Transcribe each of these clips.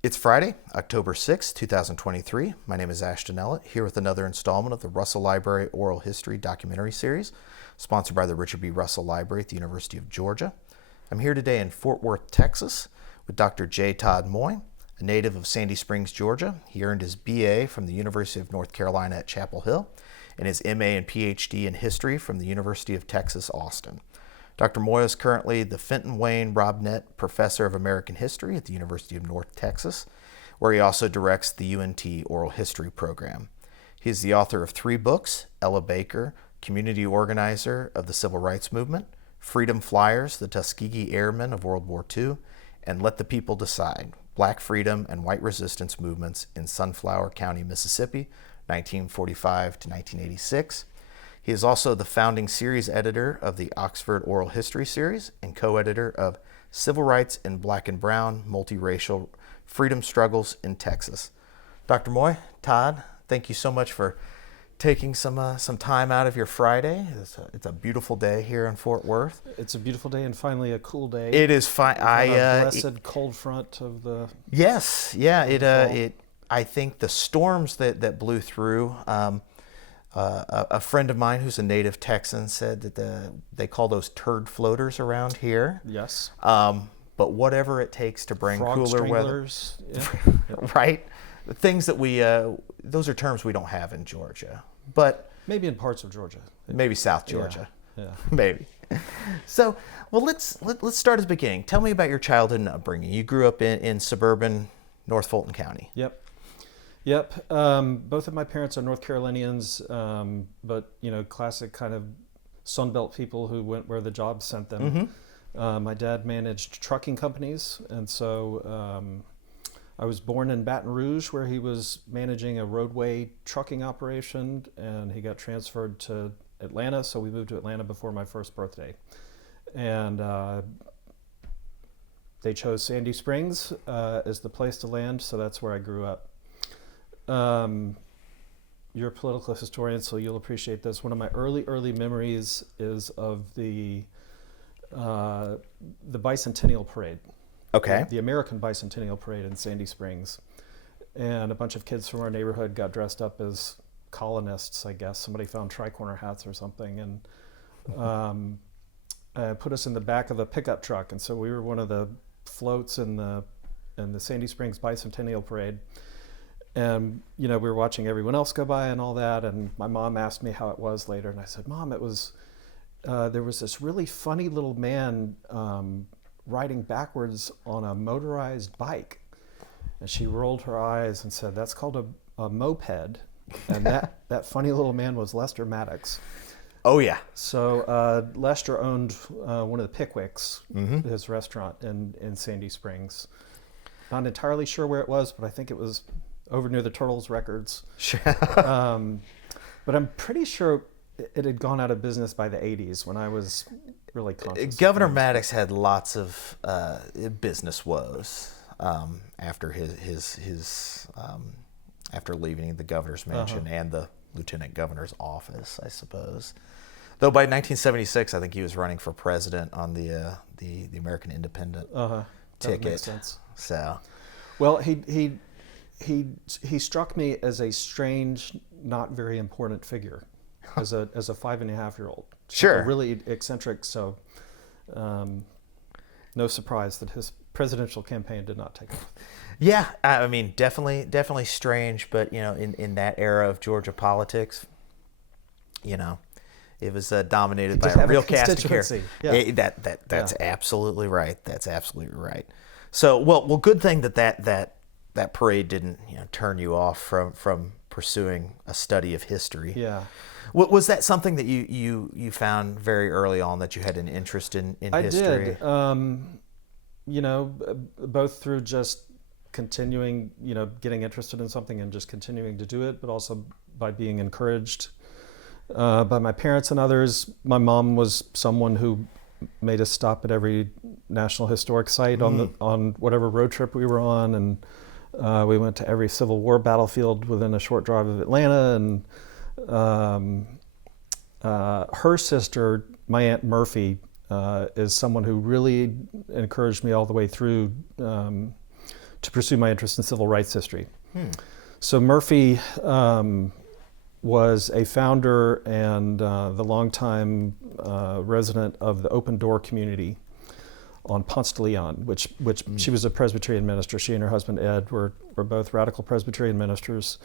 It's Friday, October 6th, 2023. My name is Ashton Ellett, here with another installment of the Russell Library Oral History documentary series, sponsored by the Richard B. Russell Library at the University of Georgia. I'm here today in Fort Worth, Texas, with Dr. J. Todd Moye, a native of Sandy Springs, Georgia. He earned his BA from the University of North Carolina at Chapel Hill and his MA and PhD in history from the University of Texas, Austin. Dr. Moye is currently the Fenton Wayne Robnett Professor of American History at the University of North Texas, where he also directs the UNT Oral History program. He is the author of 3 books: Ella Baker, Community Organizer of the Civil Rights Movement, Freedom Flyers, the Tuskegee Airmen of World War II, and Let the People Decide, Black Freedom and White Resistance Movements in Sunflower County, Mississippi, 1945 to 1986. He is also the founding series editor of the Oxford Oral History series and co-editor of Civil Rights in Black and Brown, Multiracial Freedom Struggles in Texas. Dr. Moye, Todd, thank you so much for taking some time out of your Friday. It's a beautiful day here in Fort Worth. It's a beautiful day and finally a cool day. It is fine. Blessed cold front of the... Yes, yeah. I think the storms that blew through... a friend of mine who's a native Texan said that they call those turd floaters around here. Yes. But whatever it takes to bring Frog cooler weather. Yeah. Right? The things that those are terms we don't have in Georgia. But maybe in parts of Georgia. Maybe South Georgia. Yeah. Maybe. So, well, let's start at the beginning. Tell me about your childhood and upbringing. You grew up in suburban North Fulton County. Yep. Both of my parents are North Carolinians, but classic kind of Sunbelt people who went where the jobs sent them. Mm-hmm. My dad managed trucking companies, and so I was born in Baton Rouge, where he was managing a roadway trucking operation, and he got transferred to Atlanta, so we moved to Atlanta before my first birthday. And they chose Sandy Springs as the place to land, so that's where I grew up. You're a political historian, so you'll appreciate this. One of my early memories is of the Bicentennial Parade. Okay. The American Bicentennial Parade in Sandy Springs. And a bunch of kids from our neighborhood got dressed up as colonists, I guess. Somebody found tricorner hats or something, and put us in the back of a pickup truck. And so we were one of the floats in the Sandy Springs Bicentennial Parade. And, we were watching everyone else go by and all that. And my mom asked me how it was later. And I said, Mom, it was, there was this really funny little man riding backwards on a motorized bike. And she rolled her eyes and said, that's called a moped. And that funny little man was Lester Maddox. Oh, yeah. So Lester owned one of the Pickwicks, Mm-hmm. his restaurant in Sandy Springs. Not entirely sure where it was, but I think it was over near the Turtles Records. Sure. But I'm pretty sure it had gone out of business by the 80s when I was really conscious. Governor Maddox had lots of business woes after his after leaving the governor's mansion and the lieutenant governor's office, I suppose. Though by 1976, I think he was running for president on the American Independent ticket. That makes sense. So, well, he struck me as a strange, not very important figure, as a 5.5-year-old. Sure. Like really eccentric. So, no surprise that his presidential campaign did not take off. Yeah, I mean, definitely strange, but in that era of Georgia politics, it was dominated by a real cast of characters. Yeah. That's absolutely right. That's absolutely right. So, well, good thing that parade didn't turn you off from pursuing a study of history. Yeah. Was that something that you found very early on, that you had an interest in history? I did. Both through just continuing, getting interested in something and just continuing to do it, but also by being encouraged by my parents and others. My mom was someone who made us stop at every National Historic Site on whatever road trip we were on, and we went to every Civil War battlefield within a short drive of Atlanta. And her sister, my Aunt Murphy, is someone who really encouraged me all the way through to pursue my interest in civil rights history. So Murphy was a founder and the longtime resident of the Open Door community on Ponce de Leon, which she was a Presbyterian minister. She and her husband Ed were both radical Presbyterian ministers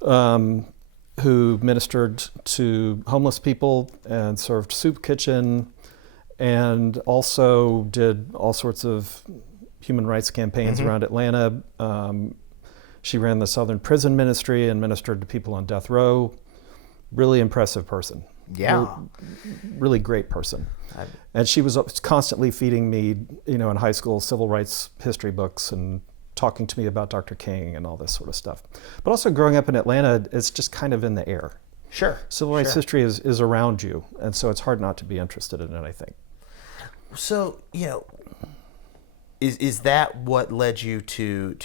who ministered to homeless people and served soup kitchen and also did all sorts of human rights campaigns around Atlanta. She ran the Southern Prison Ministry and ministered to people on death row. Really impressive person. Yeah. Really great person. And she was constantly feeding me, in high school, civil rights history books and talking to me about Dr. King and all this sort of stuff. But also growing up in Atlanta, it's just kind of in the air. Sure. Civil rights history is around you, and so it's hard not to be interested in it, I think. So, is that what led you to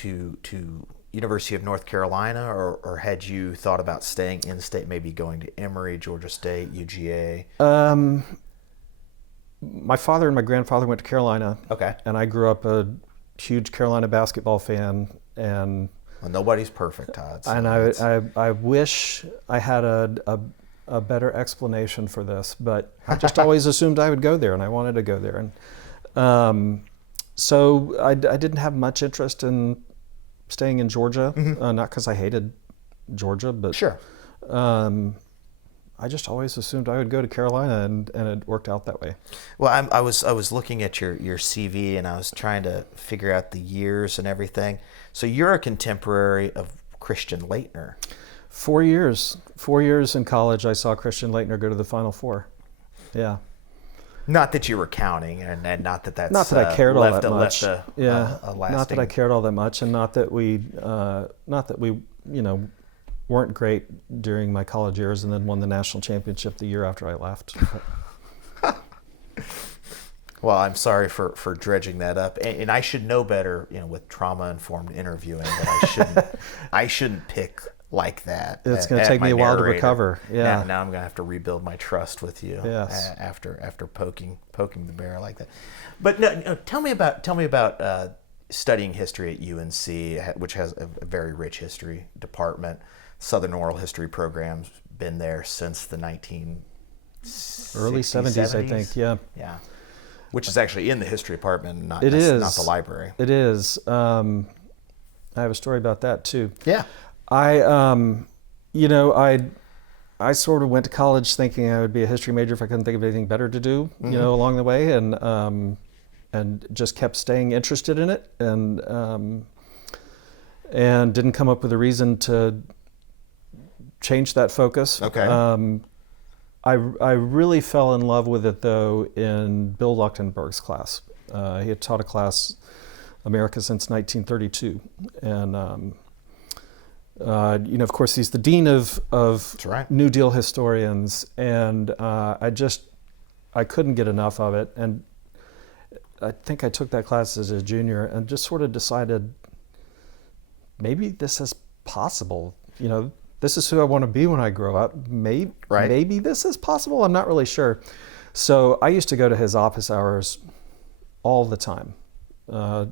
University of North Carolina, or had you thought about staying in state, maybe going to Emory, Georgia State, UGA? My father and my grandfather went to Carolina. Okay. And I grew up a huge Carolina basketball fan, and Well, nobody's perfect, Todd. So and I wish I had a better explanation for this, but I just always assumed I would go there, and I wanted to go there, and so I didn't have much interest in staying in Georgia, not because I hated Georgia, but Sure. I just always assumed I would go to Carolina, and it worked out that way. Well, I was looking at your CV, and I was trying to figure out the years and everything. So you're a contemporary of Christian Laettner. 4 years in college, I saw Christian Laettner go to the Final Four. Yeah. Not that you were counting, and not that that's Not that I cared all left that much. A lasting... Not that I cared all that much, and not that we weren't great during my college years, and then won the national championship the year after I left. Well, I'm sorry for dredging that up, and I should know better, with trauma-informed interviewing, that I shouldn't pick like that. It's going to take me a while to recover. Yeah. Now I'm going to have to rebuild my trust with you. Yes. After poking the bear like that. But no, tell me about studying history at UNC, which has a very rich history department. Southern Oral History program's been there since the early 70s, I think. Yeah. Yeah. Which is actually in the history department, not It is. not the library. It is. I have a story about that too. Yeah. I sort of went to college thinking I would be a history major if I couldn't think of anything better to do, along the way, and just kept staying interested in it, and didn't come up with a reason to change that focus. Okay. I really fell in love with it though in Bill Luchtenberg's class. He had taught a class, America since 1932, and of course, he's the dean of That's right. New Deal historians, and I couldn't get enough of it. And I think I took that class as a junior and just sort of decided maybe this is possible. This is who I want to be when I grow up. Maybe this is possible. I'm not really sure. So I used to go to his office hours all the time. A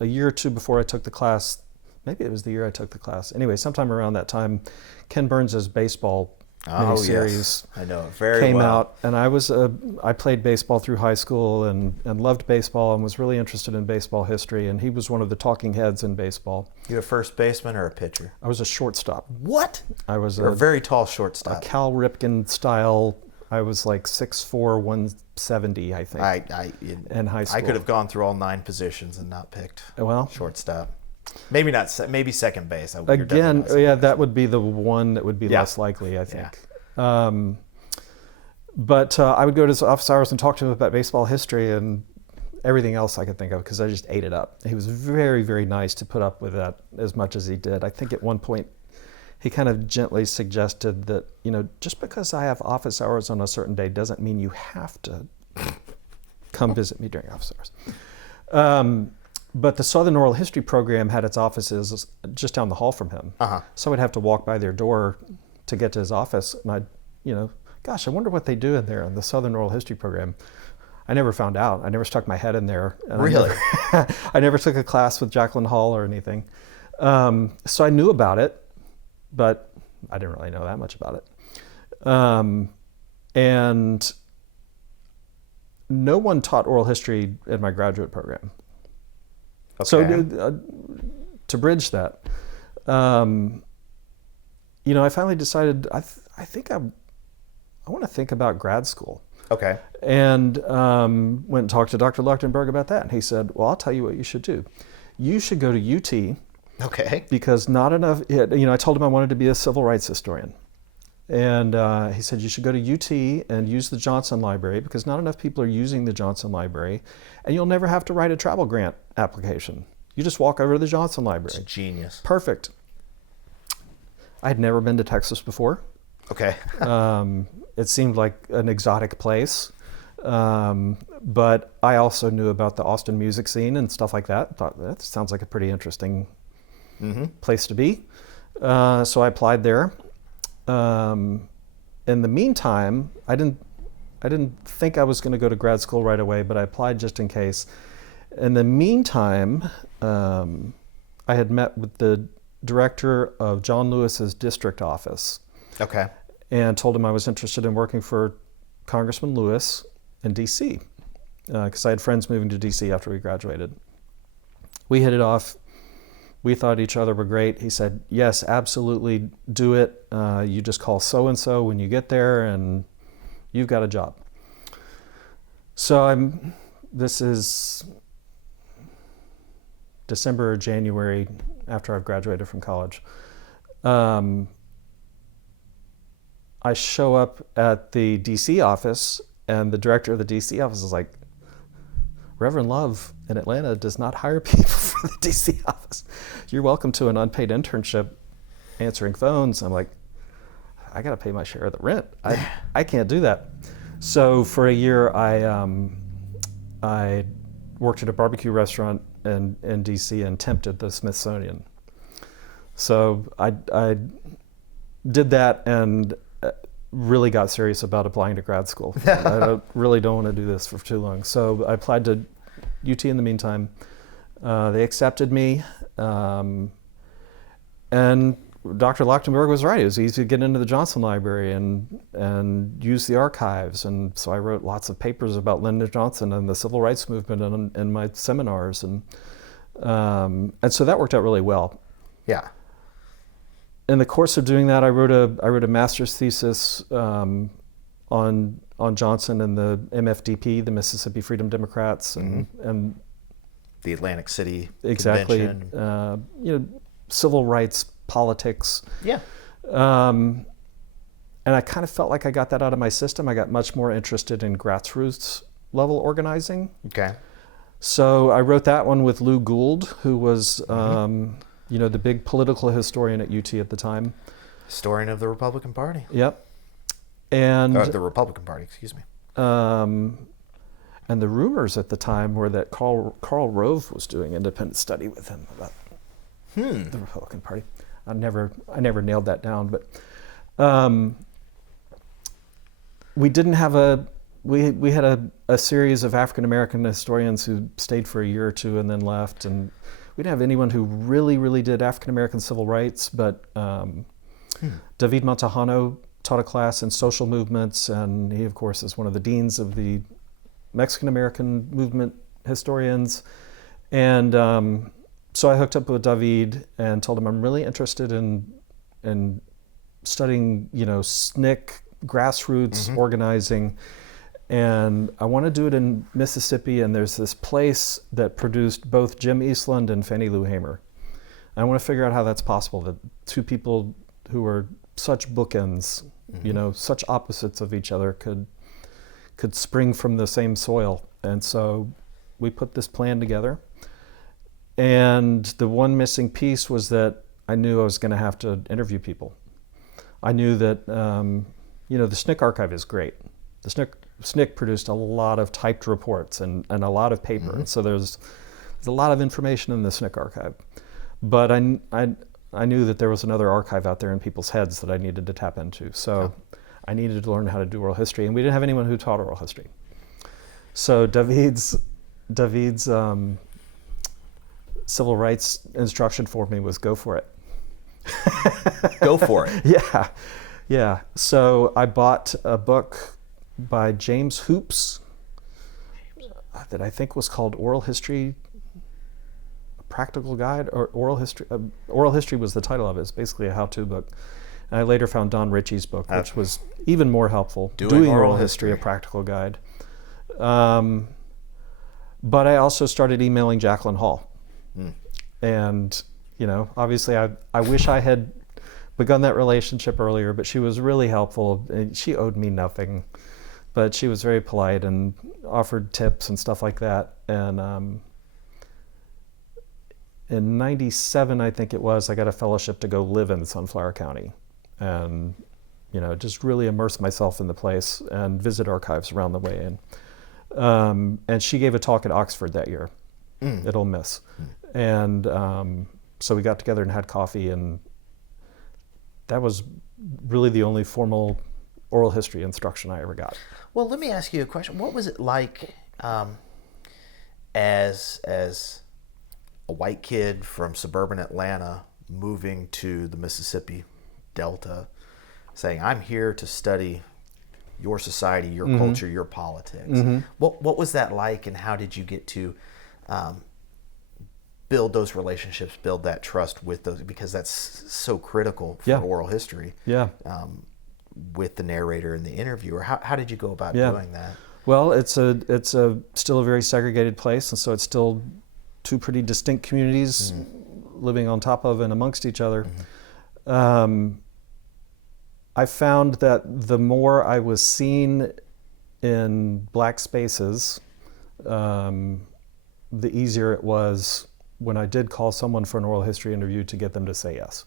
year or two before I took the class, maybe it was the year I took the class. Anyway, sometime around that time, Ken Burns' baseball miniseries yes. I know it very came well. out, and I played baseball through high school and loved baseball and was really interested in baseball history, and he was one of the talking heads in baseball. You a first baseman or a pitcher? I was a shortstop. What? I was You're a very tall a shortstop. Cal Ripken style. I was like 6'4", 170, I think. In high school. I could have gone through all 9 positions and not picked shortstop. Maybe not. Maybe second base. Again, that would be the one that would be less likely, I think. Yeah. But I would go to his office hours and talk to him about baseball history and everything else I could think of, because I just ate it up. He was very, very nice to put up with that as much as he did. I think at one point he kind of gently suggested that, just because I have office hours on a certain day doesn't mean you have to come visit me during office hours. But the Southern Oral History program had its offices just down the hall from him. Uh-huh. So I'd have to walk by their door to get to his office, and I'd, gosh, I wonder what they do in there in the Southern Oral History program. I never found out. I never stuck my head in there. And Really? I never took a class with Jacqueline Hall or anything. So I knew about it, but I didn't really know that much about it. And no one taught oral history in my graduate program. Okay. So to bridge that, I finally decided I think I want to think about grad school. Okay. And went and talked to Dr. Leuchtenberg about that. And he said, well, I'll tell you what you should do. You should go to UT. Okay. Because not enough, I told him I wanted to be a civil rights historian. And he said, you should go to UT and use the Johnson Library because not enough people are using the Johnson Library. And you'll never have to write a travel grant application. You just walk over to the Johnson Library. It's genius. Perfect. I had never been to Texas before. Okay. It seemed like an exotic place. But I also knew about the Austin music scene and stuff like that. Thought that sounds like a pretty interesting place to be. So I applied there. In the meantime, I didn't think I was going to go to grad school right away, but I applied just in case. In the meantime, I had met with the director of John Lewis's district office. Okay. And told him I was interested in working for Congressman Lewis in D.C. Because I had friends moving to D.C. after we graduated. We hit it off. We thought each other were great. He said, yes, absolutely, do it. You just call so-and-so when you get there, and you've got a job. So this is December or January after I've graduated from college. I show up at the DC office, and the director of the DC office is like, Reverend Love in Atlanta does not hire people for the DC office. You're welcome to an unpaid internship answering phones. I'm like, I got to pay my share of the rent. I can't do that. So for a year, I worked at a barbecue restaurant in DC and tempted the Smithsonian. So I did that and really got serious about applying to grad school. I really don't want to do this for too long. So I applied to UT in the meantime. They accepted me. And Dr. Leuchtenberg was right. It was easy to get into the Johnson Library and use the archives. And so I wrote lots of papers about Lyndon Johnson and the civil rights movement in my seminars. And so that worked out really well. Yeah. In the course of doing that, I wrote a master's thesis on Johnson and the MFDP, the Mississippi Freedom Democrats, and the Atlantic City exactly, Convention. Civil rights, politics. Yeah. And I kind of felt like I got that out of my system. I got much more interested in grassroots level organizing. Okay. So I wrote that one with Lou Gould, who was the big political historian at UT at the time. Historian of the Republican Party. Yep. And the Republican Party, excuse me. And the rumors at the time were that Karl Rove was doing independent study with him about the Republican Party. I never nailed that down, but we didn't have we had a series of African American historians who stayed for a year or two and then left, and we didn't have anyone who really did African American civil rights, but David Montejano taught a class in social movements, and he, of course, is one of the deans of the Mexican American movement historians. And so I hooked up with David and told him I'm really interested in studying, SNCC, grassroots organizing. And I want to do it in Mississippi, and there's this place that produced both Jim Eastland and Fannie Lou Hamer. I want to figure out how that's possible, that two people who are such bookends, such opposites of each other could spring from the same soil. And so we put this plan together. And the one missing piece was that I knew I was going to have to interview people. I knew that, the SNCC archive is great. The SNCC produced a lot of typed reports and a lot of paper. And so there's a lot of information in the SNCC archive. But I knew that there was another archive out there in people's heads that I needed to tap into. So I needed to learn how to do oral history. And we didn't have anyone who taught oral history. So David's civil rights instruction for me was go for it. Go for it. Yeah. So I bought a book by James Hoops that I think was called Oral History, a Practical Guide, or Oral History. Oral History was the title of it. It's basically a how-to book. And I later found Don Ritchie's book, which was even more helpful. Doing Oral History, a Practical Guide. But I also started emailing Jacqueline Hall. And, obviously I wish I had begun that relationship earlier, but she was really helpful. She owed me nothing, but she was very polite and offered tips and stuff like that. And in '97, I think it was, I got a fellowship to go live in Sunflower County and, just really immerse myself in the place and visit archives around the way. And she gave a talk at Oxford that year at Ole Miss. And so we got together and had coffee, and that was really the only formal oral history instruction I ever got. Well, let me ask you a question. What was it like as a white kid from suburban Atlanta moving to the Mississippi Delta, saying, I'm here to study your society, your culture, your politics? What was that like, and how did you get to build those relationships, build that trust with those, because that's so critical for oral history. With the narrator and the interviewer. How did you go about doing that? Well, it's still a very segregated place, and so it's still two pretty distinct communities living on top of and amongst each other. I found that the more I was seen in black spaces, the easier it was when I did call someone for an oral history interview to get them to say yes.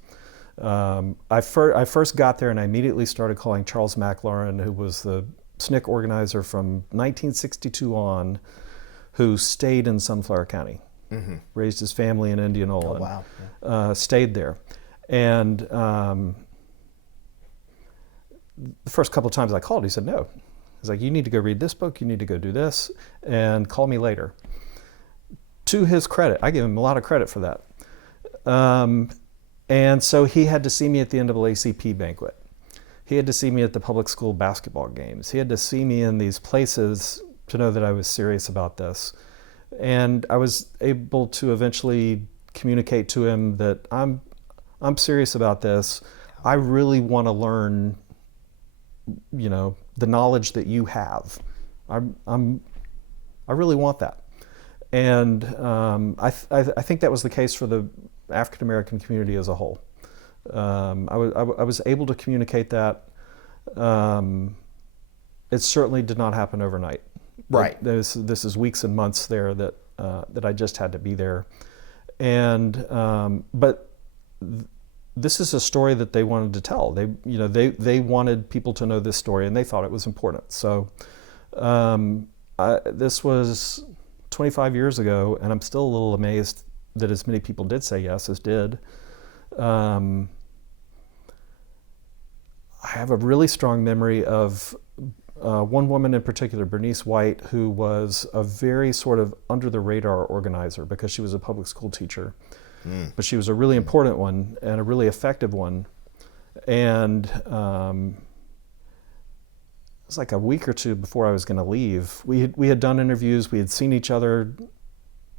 I first got there and I immediately started calling Charles McLaurin, who was the SNCC organizer from 1962 on, who stayed in Sunflower County, raised his family in Indianola, stayed there. And the first couple of times I called, he said no. He's like, you need to go read this book, you need to go do this, and call me later. To his credit, I give him a lot of credit for that. And so he had to see me at the NAACP banquet. He had to see me at the public school basketball games. He had to see me in these places to know that I was serious about this. And I was able to eventually communicate to him that I'm serious about this. I really want to learn, the knowledge that you have. I really want that. And I think that was the case for the African American community as a whole. I was able to communicate that. It certainly did not happen overnight. Right. This is weeks and months there that I just had to be there, and but this is a story that they wanted to tell. They wanted people to know this story, and they thought it was important. So this was 25 years ago, and I'm still a little amazed that as many people did say yes as did. I have a really strong memory of one woman in particular, Bernice White, who was a very sort of under the radar organizer because she was a public school teacher. But she was a really important one and a really effective one. And it was like a week or two before I was going to leave. We had done interviews, we had seen each other,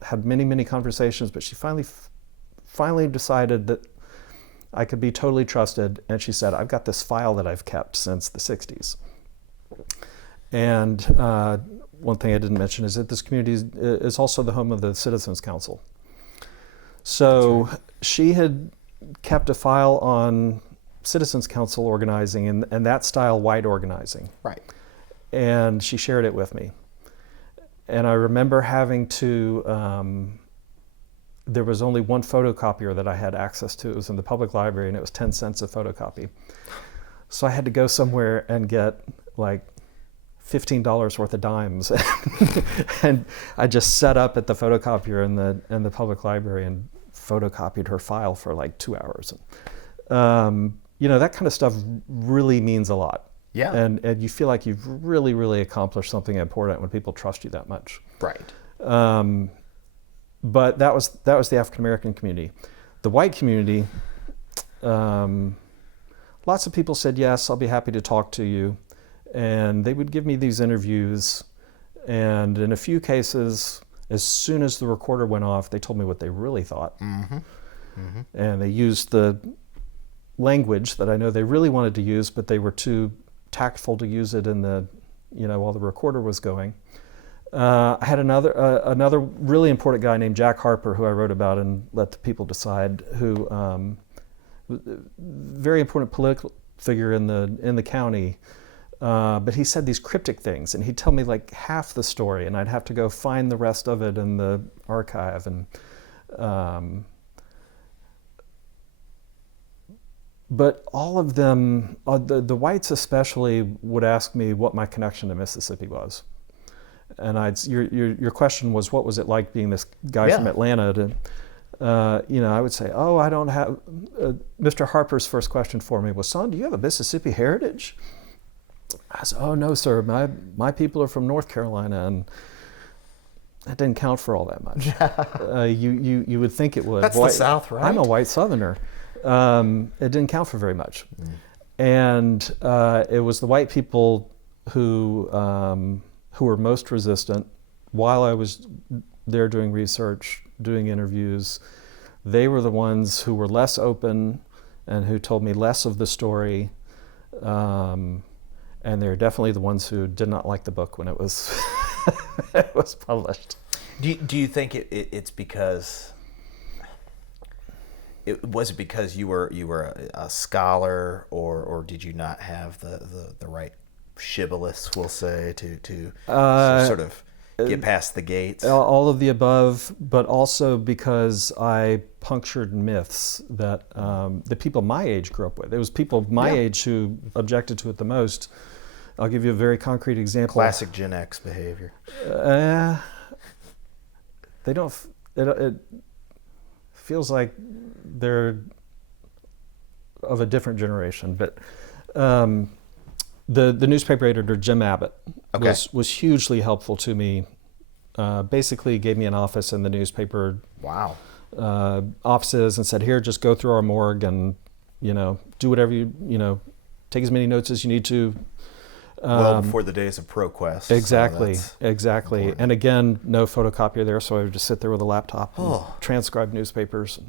had many conversations, but she finally decided that I could be totally trusted. And she said, I've got this file that I've kept since the 60s. And one thing I didn't mention is that this community is also the home of the Citizens Council. So she had kept a file on Citizens Council organizing and that style white organizing. Right. And she shared it with me. And I remember having to, there was only one photocopier that I had access to. It was in the public library, and it was 10 cents a photocopy. So I had to go somewhere and get like $15 worth of dimes. And I just set up at the photocopier in the public library and photocopied her file for like 2 hours. And, that kind of stuff really means a lot. Yeah. And you feel like you've really, really accomplished something important when people trust you that much. Right. But that was the African American community. The white community, lots of people said, yes, I'll be happy to talk to you. And they would give me these interviews. And in a few cases, as soon as the recorder went off, they told me what they really thought. Mm-hmm. Mm-hmm. And they used the language that I know they really wanted to use, but they were too tactful to use it in the, while the recorder was going. I had another really important guy named Jack Harper, who I wrote about and Let the People Decide, who very important political figure in the county. But he said these cryptic things, and he'd tell me like half the story, and I'd have to go find the rest of it in the archive. And but all of them, the whites especially, would ask me what my connection to Mississippi was. And your question was, what was it like being this guy from Atlanta? I would say, I don't have. Mr. Harper's first question for me was, son, do you have a Mississippi heritage? I said, oh no, sir. My people are from North Carolina, and that didn't count for all that much. You would think it would. That's the South, right? I'm a white Southerner. It didn't count for very much, and it was the white people who were most resistant. While I was there doing research, doing interviews, they were the ones who were less open and who told me less of the story. And they're definitely the ones who did not like the book when it was it was published. Do you think it's because was it because you were a scholar, or did you not have the right shibboleths, we'll say, to sort of get past the gates? All of the above, but also because I punctured myths that the people my age grew up with. It was people my age who objected to it the most. I'll give you a very concrete example. Classic Gen X behavior. They don't. It feels like they're of a different generation, but the newspaper editor Jim Abbott was hugely helpful to me. Basically gave me an office in the newspaper offices and said, here, just go through our morgue and do whatever you take as many notes as you need to. Well before the days of ProQuest. Exactly. Important. And again, no photocopier there, so I would just sit there with a laptop and transcribe newspapers.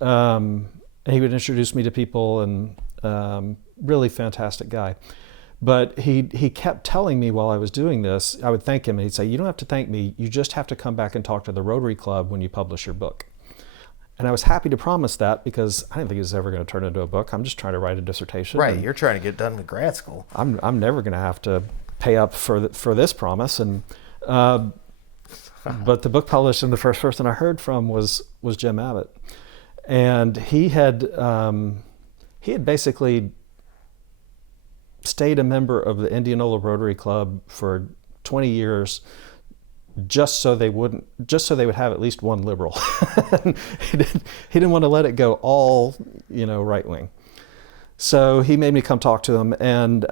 And he would introduce me to people, and really fantastic guy. But he kept telling me while I was doing this, I would thank him, and he'd say, you don't have to thank me, you just have to come back and talk to the Rotary Club when you publish your book. And I was happy to promise that, because I didn't think it was ever going to turn into a book. I'm just trying to write a dissertation. Right, you're trying to get done with grad school. I'm never going to have to pay up for this promise. And but the book published, and the first person I heard from was Jim Abbott, and he had basically stayed a member of the Indianola Rotary Club for 20 years. Just so they would have at least one liberal. He didn't want to let it go all, right wing. So he made me come talk to him, and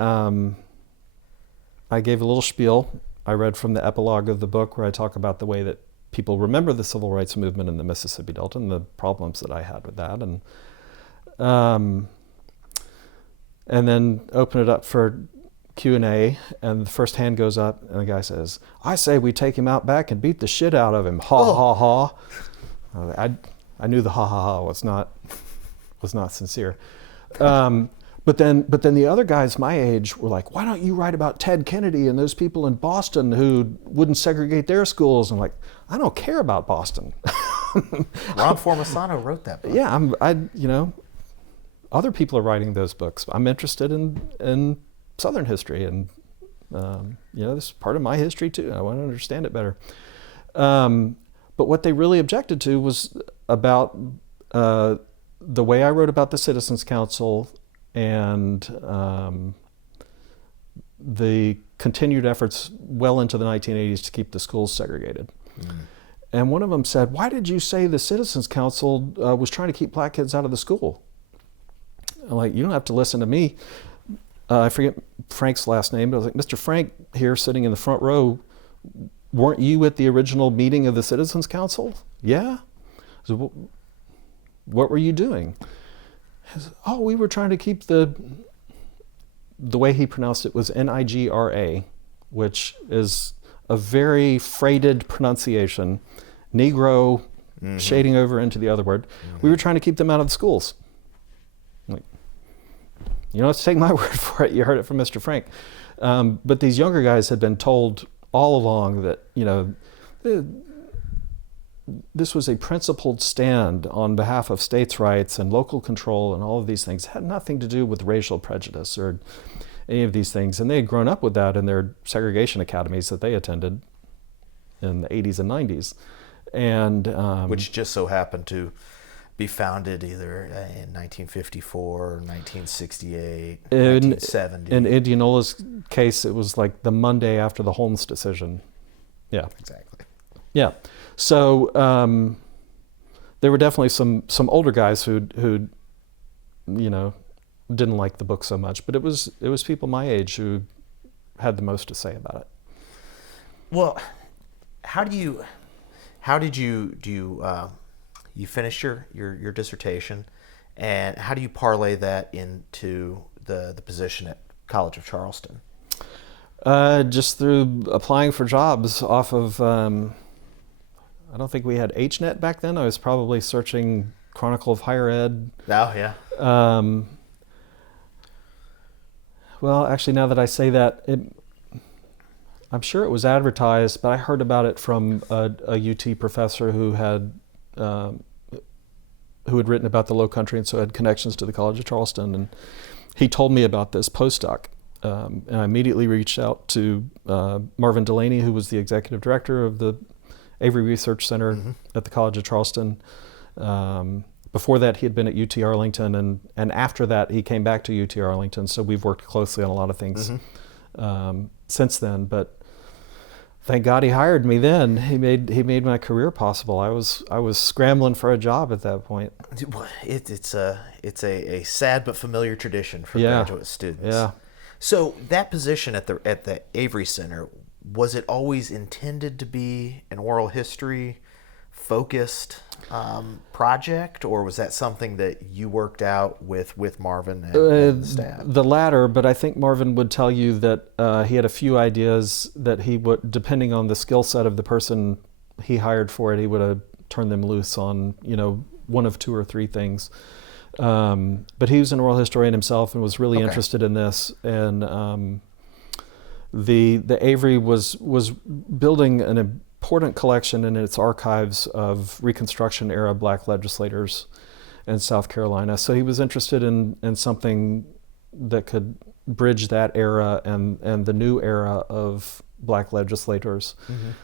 I gave a little spiel. I read from the epilogue of the book where I talk about the way that people remember the civil rights movement in the Mississippi Delta and the problems that I had with that, and then open it up for Q&A, and the first hand goes up, and the guy says, I say we take him out back and beat the shit out of him. Ha ha ha. I knew the ha ha ha was not sincere. But then the other guys my age were like, why don't you write about Ted Kennedy and those people in Boston who wouldn't segregate their schools? I'm like, I don't care about Boston. Ron Formasano wrote that book. Yeah, other people are writing those books. I'm interested in Southern history, and this is part of my history too. I want to understand it better. But what they really objected to was about the way I wrote about the Citizens Council and the continued efforts well into the 1980s to keep the schools segregated. And one of them said, why did you say the Citizens Council was trying to keep black kids out of the school? I'm like, you don't have to listen to me. I forget Frank's last name, but I was like, Mr. Frank here sitting in the front row, weren't you at the original meeting of the Citizens Council? Yeah. So, what were you doing? He said, oh, we were trying to keep the way he pronounced it was Nigra, which is a very freighted pronunciation, Negro shading over into the other word. We were trying to keep them out of the schools. Like, you don't have to take my word for it. You heard it from Mr. Frank. But these younger guys had been told all along that, this was a principled stand on behalf of states' rights and local control and all of these things. It had nothing to do with racial prejudice or any of these things. And they had grown up with that in their segregation academies that they attended in the 80s and 90s. And which just so happened to be founded either in 1954 or 1968, 1970. In Indianola's case, it was like the Monday after the Holmes decision. Yeah. Exactly. Yeah. So there were definitely some older guys who didn't like the book so much, but it was people my age who had the most to say about it. Well, how did you finish your dissertation, and how do you parlay that into the position at College of Charleston? Just through applying for jobs off of, I don't think we had HNet back then. I was probably searching Chronicle of Higher Ed. Oh, yeah. Well, actually, now that I say that, I'm sure it was advertised, but I heard about it from a UT professor who had written about the Low Country and so had connections to the College of Charleston, and he told me about this postdoc. And I immediately reached out to Marvin Delaney, who was the executive director of the Avery Research Center at the College of Charleston. Before that, he had been at UT Arlington, and after that, he came back to UT Arlington. So we've worked closely on a lot of things since then. But thank God he hired me then. He made my career possible. I was scrambling for a job at that point. It's a sad but familiar tradition for graduate students. Yeah. So that position at the Avery Center, was it always intended to be an oral history focused project, or was that something that you worked out with Marvin and the staff? The latter, but I think Marvin would tell you that he had a few ideas that he would, depending on the skill set of the person he hired for it, he would have turned them loose on, one of two or three things. But he was an oral historian himself and was really interested in this. And the Avery was building an important collection in its archives of Reconstruction era Black legislators in South Carolina. So he was interested in something that could bridge that era and the new era of Black legislators.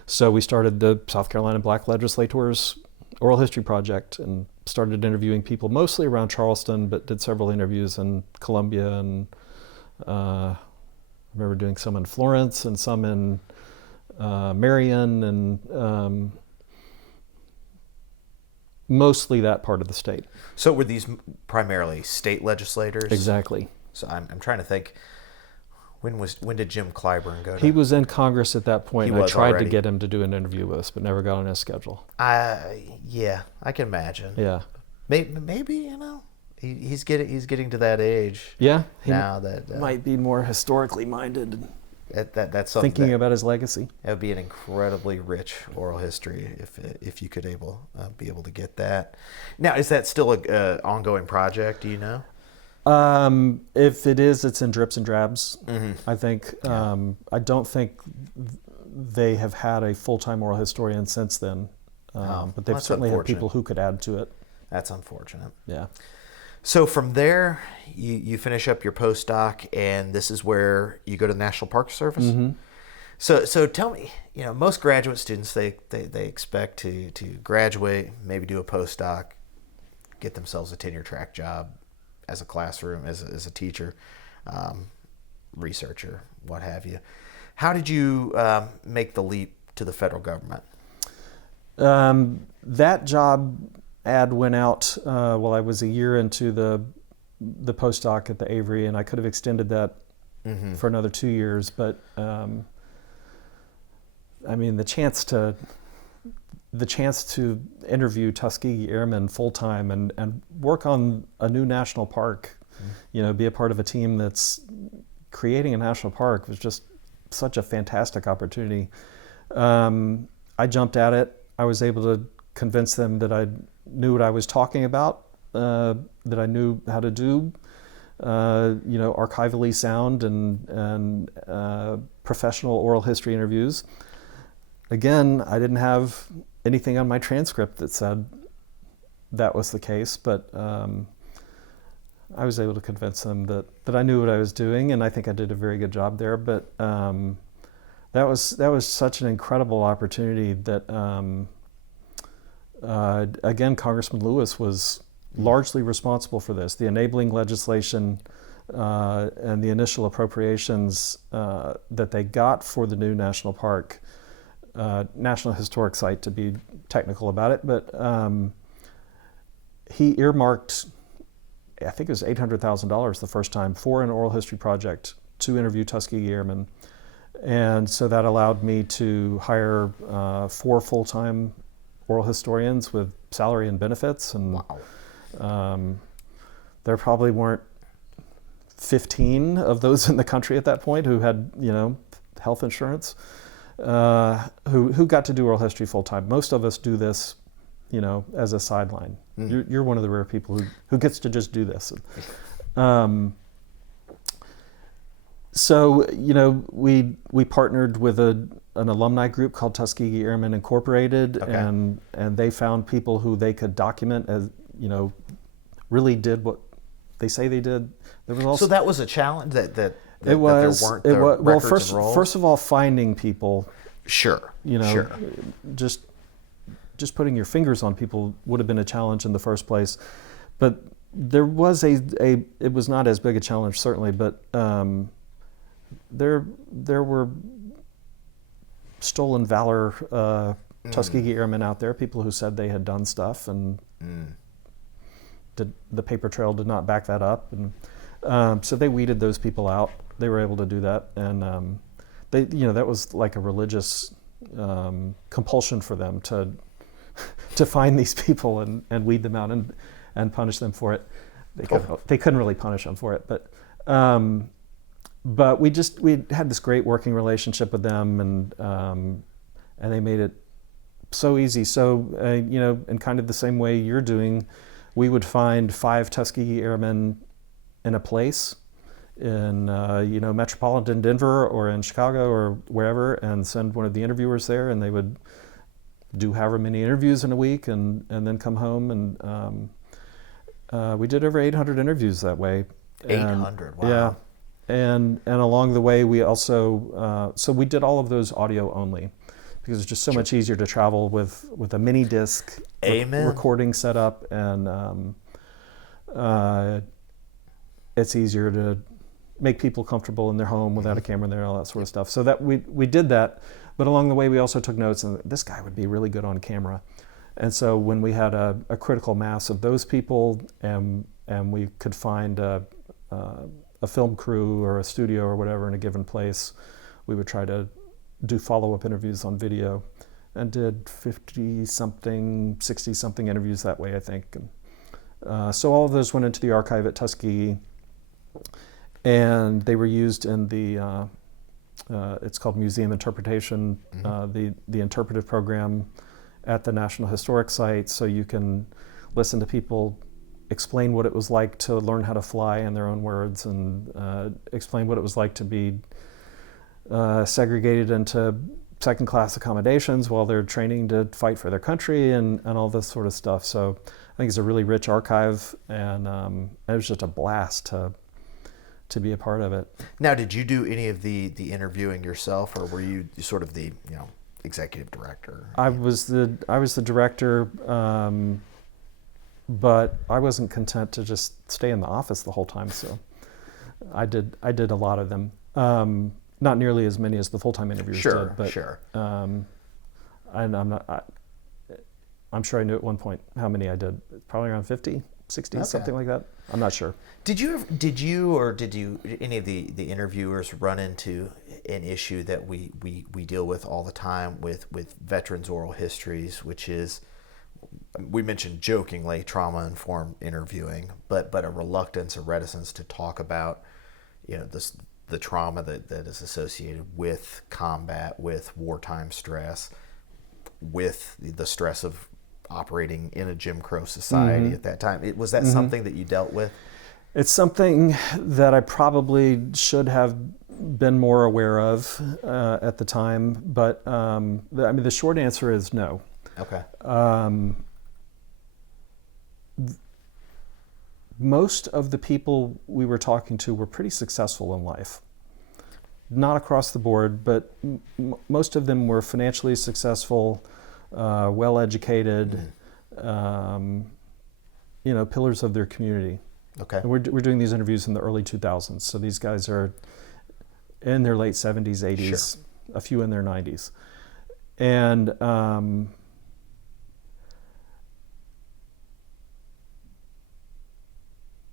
So we started the South Carolina Black Legislators Oral History Project and started interviewing people mostly around Charleston, but did several interviews in Columbia, and I remember doing some in Florence and some in Marion, and mostly that part of the state. So were these primarily state legislators? Exactly. So I'm trying to think, when did Jim Clyburn go to? He was in Congress at that point. He I was tried already. to get him to do an interview with us, but never got on his schedule. Yeah, I can imagine. Yeah. Maybe he's getting to that age. Yeah. He now that might be more historically minded. That's something Thinking about his legacy. That would be an incredibly rich oral history if you could be able to get that. Now, is that still an ongoing project? Do you know? If it is, it's in drips and drabs. I think. Yeah. I don't think they have had a full-time oral historian since then. But they've certainly had people who could add to it. That's unfortunate. Yeah. So from there, you finish up your postdoc, and this is where you go to the National Park Service. So tell me, most graduate students they expect to graduate, maybe do a postdoc, get themselves a tenure track job as a classroom, as a teacher, researcher, what have you. How did you make the leap to the federal government? That job ad went out while I was a year into the postdoc at the Avery, and I could have extended that for another 2 years. But I mean, the chance to interview Tuskegee Airmen full time and work on a new national park, be a part of a team that's creating a national park was just such a fantastic opportunity. I jumped at it. I was able to convince them that I knew what I was talking about, that I knew how to do, archivally sound and professional oral history interviews. Again, I didn't have anything on my transcript that said that was the case, but I was able to convince them that I knew what I was doing, and I think I did a very good job there. But that was such an incredible opportunity that, again, Congressman Lewis was largely responsible for this. The enabling legislation and the initial appropriations that they got for the new national park, National Historic Site to be technical about it, but he earmarked, I think it was $800,000 the first time, for an oral history project to interview Tuskegee Airmen. And so that allowed me to hire 4 full-time oral historians with salary and benefits. And Wow. There probably weren't 15 of those in the country at that point who had, health insurance, who got to do oral history full-time. Most of us do this, as a sideline. You're one of the rare people who gets to just do this. So, we partnered with an alumni group called Tuskegee Airmen Incorporated, Okay. and they found people who they could document as, really did what they say they did. There was also So that was a challenge that it there was weren't it the was well records and rolls? first of all, finding people, Sure. Sure. just putting your fingers on people would have been a challenge in the first place. But there was it was not as big a challenge, certainly, but there were stolen valor Tuskegee Airmen out there, people who said they had done stuff, and the paper trail did not back that up. And so they weeded those people out. They were able to do that, and that was like a religious compulsion for them to find these people and weed them out and punish them for it. They couldn't really punish them for it, but we had this great working relationship with them, and they made it so easy. So in kind of the same way you're doing, we would find 5 Tuskegee Airmen in a place in metropolitan Denver or in Chicago or wherever, and send one of the interviewers there, and they would do however many interviews in a week, and then come home. And we did over 800 interviews that way. 800, wow. Yeah, and along the way we also so we did all of those audio only, because it's just so much easier to travel with a mini disc recording setup, and it's easier to make people comfortable in their home without a camera in there, all that sort of stuff. So that we did that, but along the way we also took notes, and this guy would be really good on camera. And so when we had a critical mass of those people, and we could find a film crew or a studio or whatever in a given place, we would try to do follow-up interviews on video, and did 50-something, 60-something interviews that way, I think. And so all of those went into the archive at Tuskegee, and they were used in the it's called Museum Interpretation, the interpretive program at the National Historic Site, so you can listen to people explain what it was like to learn how to fly in their own words, and explain what it was like to be segregated into second-class accommodations while they're training to fight for their country, and all this sort of stuff. So I think it's a really rich archive, and it was just a blast to be a part of it. Now, did you do any of the interviewing yourself, or were you sort of the executive director? I was the director, but I wasn't content to just stay in the office the whole time, so I did a lot of them. Not nearly as many as the full-time interviewers did, but sure. And I'm sure I knew at one point how many I did. Probably around 50. 60s, Okay. something like that. I'm not sure. Did you any of the interviewers run into an issue that we deal with all the time with veterans' oral histories, which is, we mentioned jokingly trauma-informed interviewing, but a reluctance, a reticence to talk about, the trauma that is associated with combat, with wartime stress, with the stress of operating in a Jim Crow society at that time. Was that something that you dealt with? It's something that I probably should have been more aware of at the time, but the short answer is no. Okay. Most of the people we were talking to were pretty successful in life. Not across the board, but most of them were financially successful, well-educated, pillars of their community. Okay. And we're doing these interviews in the early 2000s, so these guys are in their late 70s, 80s, a few in their 90s. And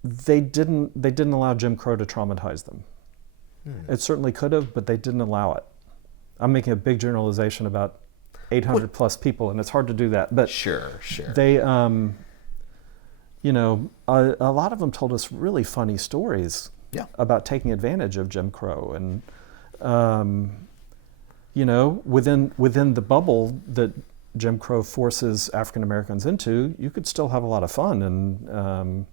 they didn't allow Jim Crow to traumatize them. It certainly could have, but they didn't allow it. I'm making a big generalization about 800 plus people, and it's hard to do that. But Sure. they, a lot of them told us really funny stories about taking advantage of Jim Crow, and within the bubble that Jim Crow forces African Americans into, you could still have a lot of fun and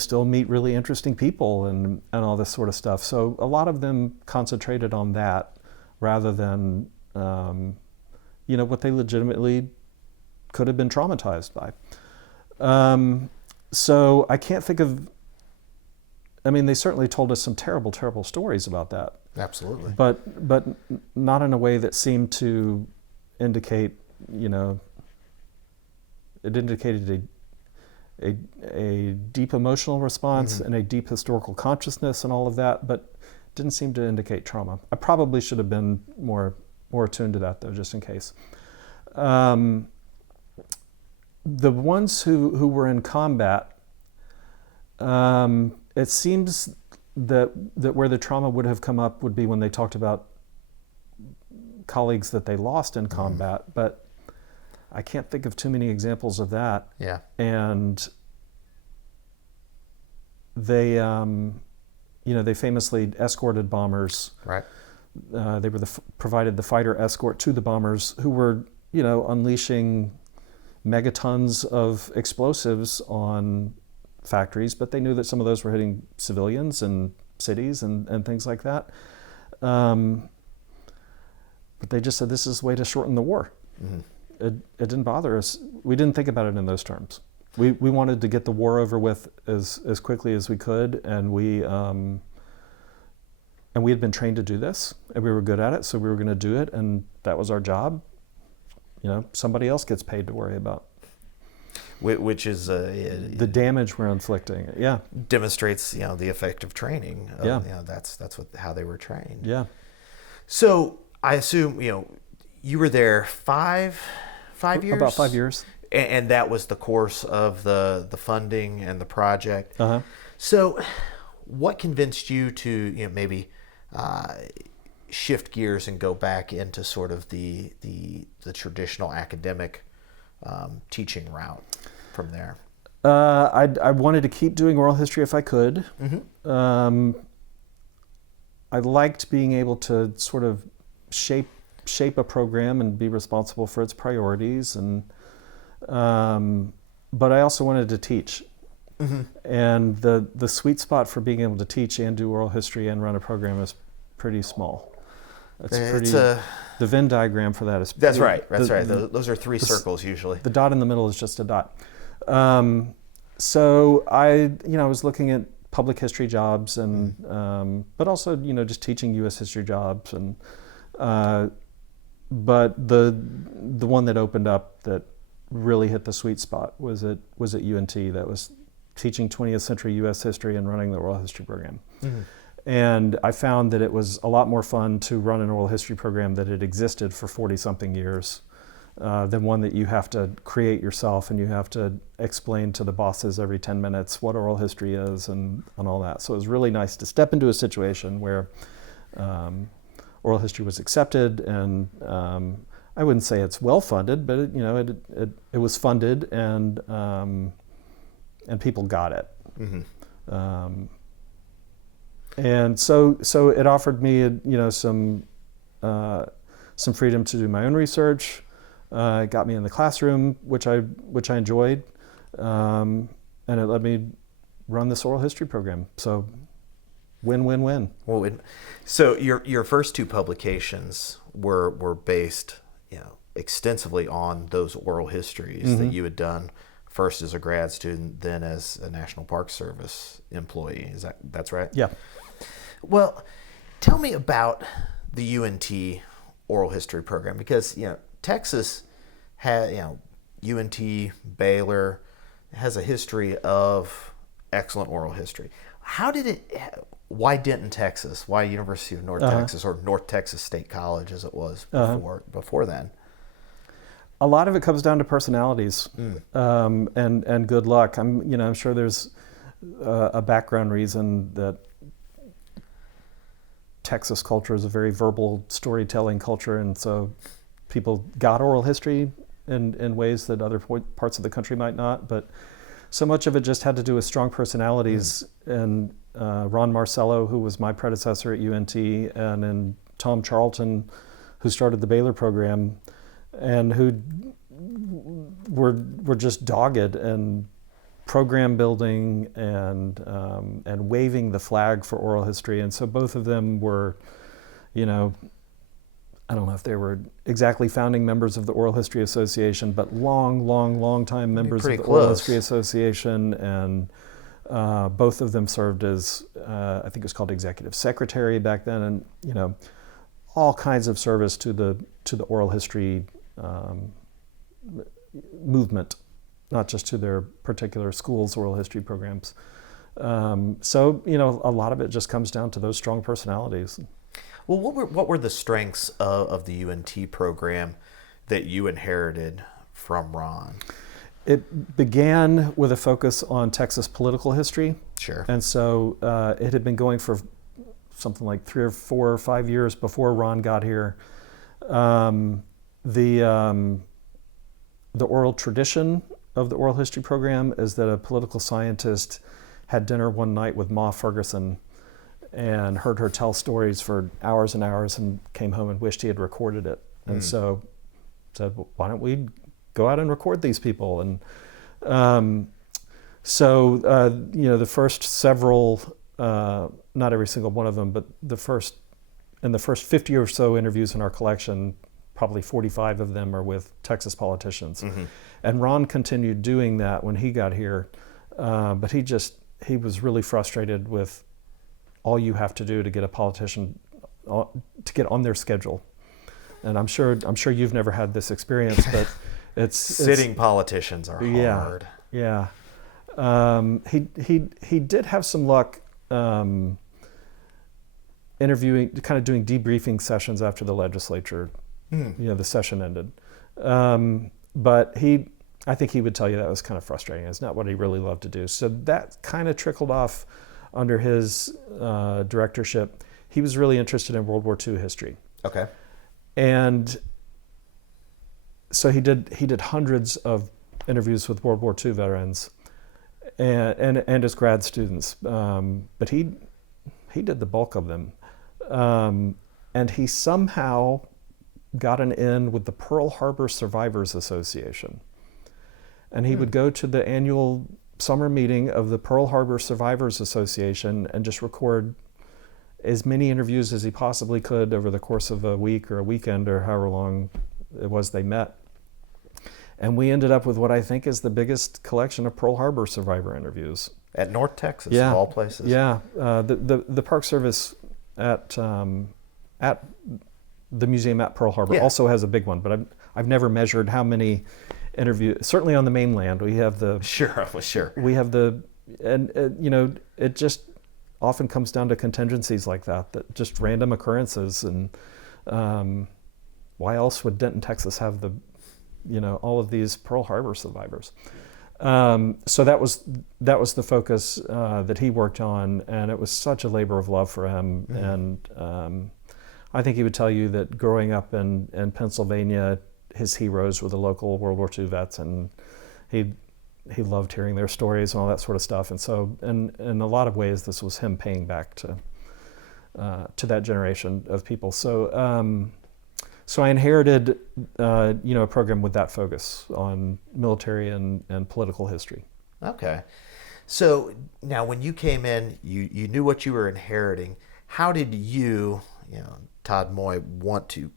still meet really interesting people and all this sort of stuff. So a lot of them concentrated on that rather than, what they legitimately could have been traumatized by. So I can't think of, they certainly told us some terrible, terrible stories about that. Absolutely. But not in a way that seemed to indicate, it indicated a deep emotional response and a deep historical consciousness and all of that, but didn't seem to indicate trauma. I probably should have been more attuned to that, though, just in case. The ones who were in combat, it seems that where the trauma would have come up would be when they talked about colleagues that they lost in combat, but I can't think of too many examples of that. Yeah. And they, they famously escorted bombers. Right. They were provided the fighter escort to the bombers, who were, unleashing megatons of explosives on factories, but they knew that some of those were hitting civilians and cities and things like that. But they just said, this is a way to shorten the war. It didn't bother us. We didn't think about it in those terms. We wanted to get the war over with as quickly as we could, and we had been trained to do this, and we were good at it, so we were going to do it, and that was our job. Somebody else gets paid to worry about. Which is the damage we're inflicting. Yeah. Demonstrates the effect of training. Yeah. That's how they were trained. Yeah. So I assume you were there five years? About 5 years. And that was the course of the funding and the project. Uh-huh. So what convinced you to maybe shift gears and go back into sort of the traditional academic teaching route from there? I wanted to keep doing oral history if I could. I liked being able to sort of shape a program and be responsible for its priorities, and but I also wanted to teach. And the sweet spot for being able to teach and do oral history and run a program is pretty small. The Venn diagram for that is pretty, That's right. Those are three circles usually. The dot in the middle is just a dot. So I was looking at public history jobs and but also just teaching U.S. history jobs, and but the one that opened up that really hit the sweet spot was at UNT. That was teaching 20th century U.S. history and running the oral history program. And I found that it was a lot more fun to run an oral history program that had existed for 40-something years than one that you have to create yourself and you have to explain to the bosses every 10 minutes what oral history is and all that. So it was really nice to step into a situation where oral history was accepted, and I wouldn't say it's well funded, but it was funded, and people got it. Mm-hmm. And so it offered me some freedom to do my own research. It got me in the classroom, which I enjoyed, and it let me run this oral history program. So win-win-win. Well, so your first two publications were based, extensively on those oral histories mm-hmm. that you had done, first as a grad student, then as a National Park Service employee. That's right? Yeah. Well, tell me about the UNT oral history program, because Texas had UNT, Baylor has a history of excellent oral history. Why Denton, Texas? Why University of North Texas, or North Texas State College as it was before then? A lot of it comes down to personalities and good luck. I'm sure there's a background reason that Texas culture is a very verbal storytelling culture, and so people got oral history in ways that other parts of the country might not. But so much of it just had to do with strong personalities, and Ron Marcello, who was my predecessor at UNT, and then Tom Charlton, who started the Baylor program, and who were just dogged and program building and waving the flag for oral history. And so both of them were, I don't know if they were exactly founding members of the Oral History Association, but long time members of the Oral History Association. And both of them served as, I think it was called executive secretary back then, and all kinds of service to the oral history movement, not just to their particular school's oral history programs. So a lot of it just comes down to those strong personalities. Well, what were the strengths of the UNT program that you inherited from Ron? It began with a focus on Texas political history. Sure. And so it had been going for something like 3 or 4 or 5 years before Ron got here. The oral tradition of the oral history program is that a political scientist had dinner one night with Ma Ferguson and heard her tell stories for hours and hours, and came home and wished he had recorded it. And so said, well, why don't we go out and record these people? And the first several, not every single one of them, but the first 50 or so interviews in our collection, probably 45 of them are with Texas politicians. Mm-hmm. And Ron continued doing that when he got here, but he was really frustrated with all you have to do to get a politician to get on their schedule. And I'm sure you've never had this experience, but sitting politicians are hard. Yeah. He did have some luck interviewing, kind of doing debriefing sessions after the legislature, the session ended. But I think he would tell you that was kind of frustrating. It's not what he really loved to do. So that kind of trickled off under his directorship. He was really interested in World War II history. Okay. And so he did hundreds of interviews with World War II veterans and his grad students. But he did the bulk of them. And he somehow got an in with the Pearl Harbor Survivors Association. And he would go to the annual summer meeting of the Pearl Harbor Survivors Association and just record as many interviews as he possibly could over the course of a week or a weekend or however long it was they met. And we ended up with what I think is the biggest collection of Pearl Harbor survivor interviews. At North Texas, of all places. Yeah. The Park Service at the museum at Pearl Harbor also has a big one, but I've never measured how many interviews. Certainly on the mainland, we have the... Sure. We have it just often comes down to contingencies like that just random occurrences. And why else would Denton, Texas have the all of these Pearl Harbor survivors. So that was the focus that he worked on, and it was such a labor of love for him. Mm-hmm. And I think he would tell you that growing up in Pennsylvania, his heroes were the local World War II vets, and he loved hearing their stories and all that sort of stuff. And so, in a lot of ways, this was him paying back to that generation of people. So. So I inherited, a program with that focus on military and political history. Okay. So now when you came in, you knew what you were inheriting. How did you, Todd Moye, want to,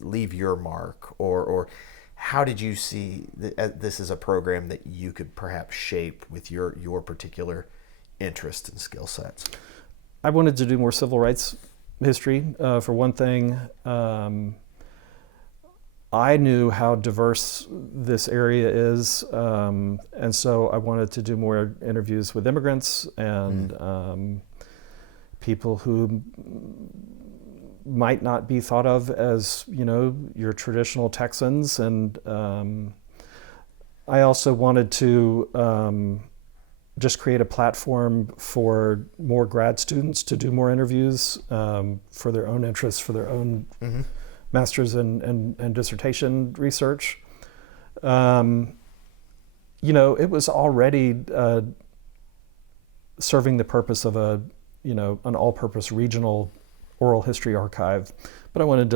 leave your mark? Or how did you see this as a program that you could perhaps shape with your particular interests and skill sets? I wanted to do more civil rights history, for one thing. I knew how diverse this area is, and so I wanted to do more interviews with immigrants and people who might not be thought of as, your traditional Texans. And I also wanted to just create a platform for more grad students to do more interviews for their own interests, for their own master's and dissertation research. It was already serving the purpose of an all-purpose regional oral history archive, but I wanted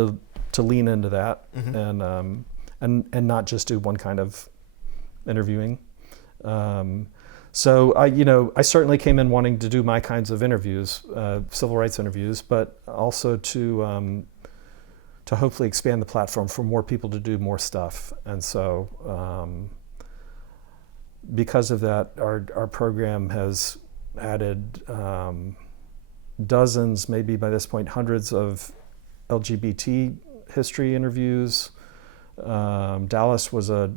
to lean into that and not just do one kind of interviewing. So I certainly came in wanting to do my kinds of interviews, civil rights interviews, but also to hopefully expand the platform for more people to do more stuff. And so because of that, our program has added dozens, maybe by this point, hundreds of LGBT history interviews. Dallas was a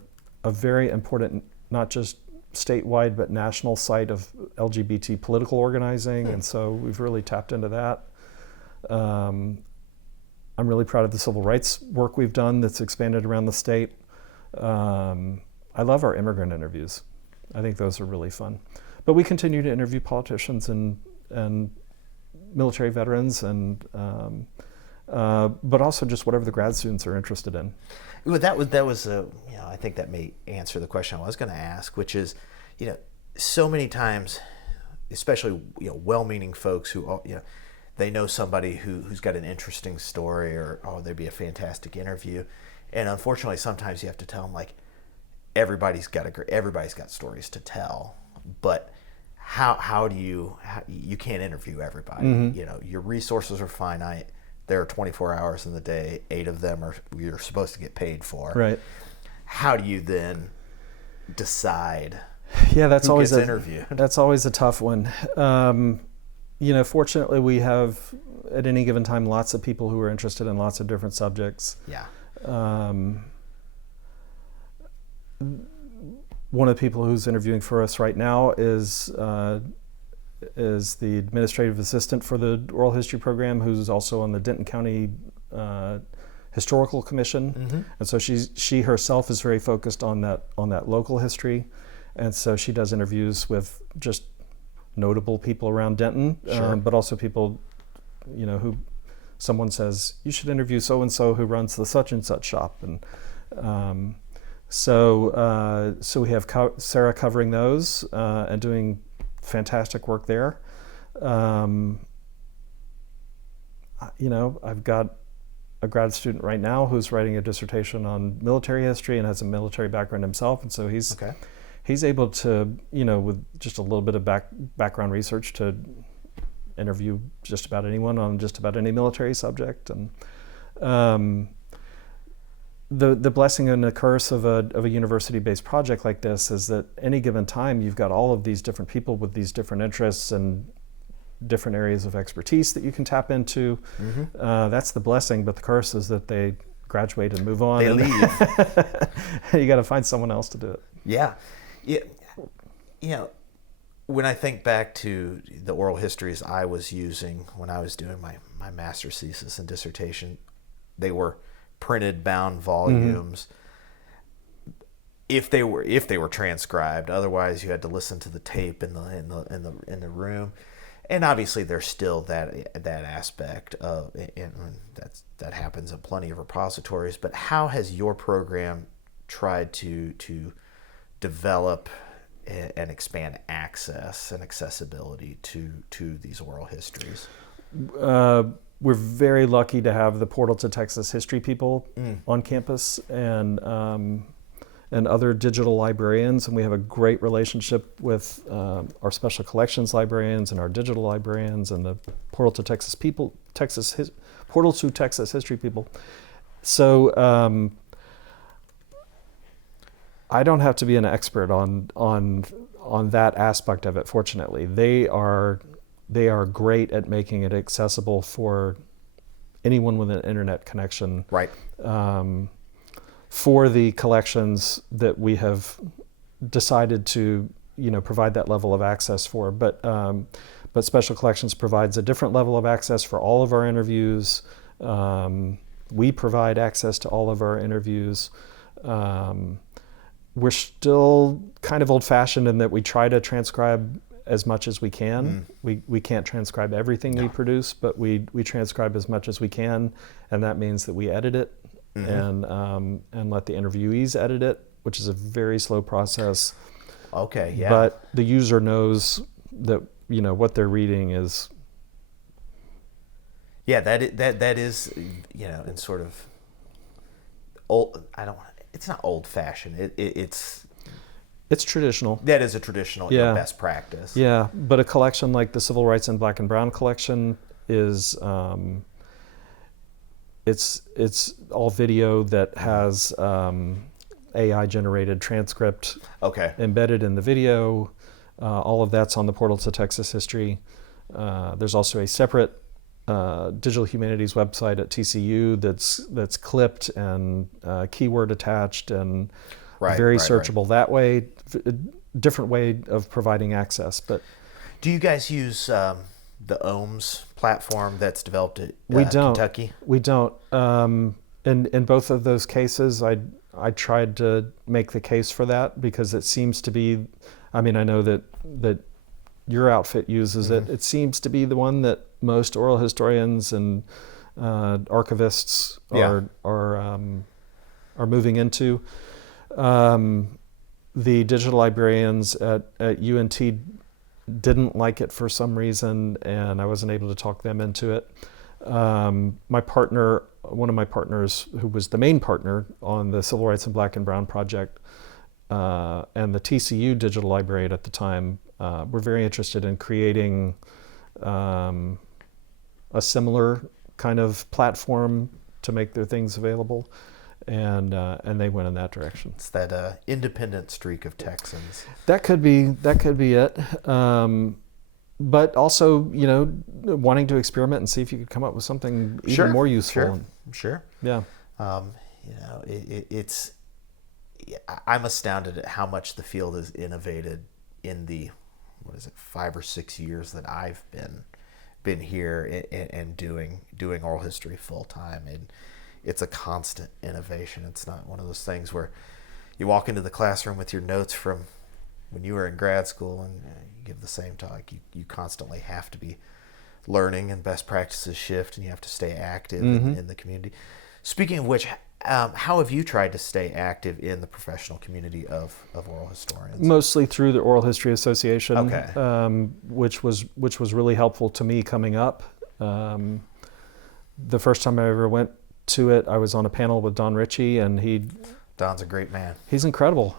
very important, not just statewide, but national site of LGBT political organizing. And so we've really tapped into that. I'm really proud of the civil rights work we've done that's expanded around the state. I love our immigrant interviews. I think those are really fun. But we continue to interview politicians and military veterans, and but also just whatever the grad students are interested in. Well, that was I think that may answer the question I was going to ask, which is, so many times, especially well-meaning folks who they know somebody who's got an interesting story, or they'd be a fantastic interview, and unfortunately sometimes you have to tell them, like, everybody's got stories to tell, but how do you can't interview everybody. Mm-hmm. Your resources are finite. There are 24 hours in the day. 8 of them you're supposed to get paid for. Right. How do you then decide? Yeah, that's who always gets interviewed? That's always a tough one. Fortunately, we have at any given time lots of people who are interested in lots of different subjects. Yeah. One of the people who's interviewing for us right now is the administrative assistant for the oral history program, who's also on the Denton County Historical Commission. Mm-hmm. And so she herself is very focused on that local history, and so she does interviews with just notable people around Denton, sure. But also people, who someone says you should interview so and so who runs the such and such shop, and so we have Sarah covering those and doing fantastic work there. I've got a grad student right now who's writing a dissertation on military history and has a military background himself, and so he's able to, with just a little bit of background research, to interview just about anyone on just about any military subject. And the blessing and the curse of a university-based project like this is that any given time you've got all of these different people with these different interests and different areas of expertise that you can tap into. Mm-hmm. That's the blessing, but the curse is that they graduate and move on. They leave. You got to find someone else to do it. Yeah. When I think back to the oral histories I was using when I was doing my master's thesis and dissertation, they were printed, bound volumes. if they were transcribed. Otherwise, you had to listen to the tape in the room. And obviously, there's still that aspect of, and that happens in plenty of repositories. But how has your program tried to develop and expand access and accessibility to these oral histories? We're very lucky to have the Portal to Texas History people on campus, and other digital librarians, and we have a great relationship with our special collections librarians and our digital librarians and the Portal to Texas people, Portal to Texas History people. So I don't have to be an expert on that aspect of it. Fortunately, they are great at making it accessible for anyone with an internet connection. Right. For the collections that we have decided to, provide that level of access for. But Special Collections provides a different level of access for all of our interviews. We provide access to all of our interviews. We're still kind of old-fashioned in that we try to transcribe as much as we can. We can't transcribe everything we produce, but we transcribe as much as we can, and that means that we edit it. And let the interviewees edit it, which is a very slow process. Okay, yeah. But the user knows that what they're reading is. Yeah, that is in sort of old. It's not old fashioned. It's traditional. That is a traditional best practice. Yeah, but a collection like the Civil Rights in Black and Brown collection is. It's all video that has AI generated transcript embedded in the video. All of that's on the Portal to Texas History. There's also a separate digital humanities website at TCU that's clipped and keyword attached and very searchable that way. A different way of providing access. But do you guys use the OHMS platform that's developed at Kentucky? We don't. In both of those cases, I tried to make the case for that because it seems to be. I mean, I know that your outfit uses it. It seems to be the one that most oral historians and archivists are moving into. The digital librarians at UNT didn't like it for some reason, and I wasn't able to talk them into it. My partner, one of my partners, who was the main partner on the Civil Rights in Black and Brown project, and the TCU digital librarian at the time, were very interested in creating a similar kind of platform to make their things available, and they went in that direction. It's that independent streak of Texans. That could be it. But also, wanting to experiment and see if you could come up with something even more useful. Sure. Yeah. I'm astounded at how much the field has innovated in the 5 or 6 years that I've been here and doing oral history full time. And it's a constant innovation. It's not one of those things where you walk into the classroom with your notes from when you were in grad school and you give the same talk. You constantly have to be learning, and best practices shift, and you have to stay active in the community. Speaking of which, how have you tried to stay active in the professional community of oral historians? Mostly through the Oral History Association, okay. Which was really helpful to me coming up. The first time I ever went to it, I was on a panel with Don Ritchie, and Don's a great man. He's incredible.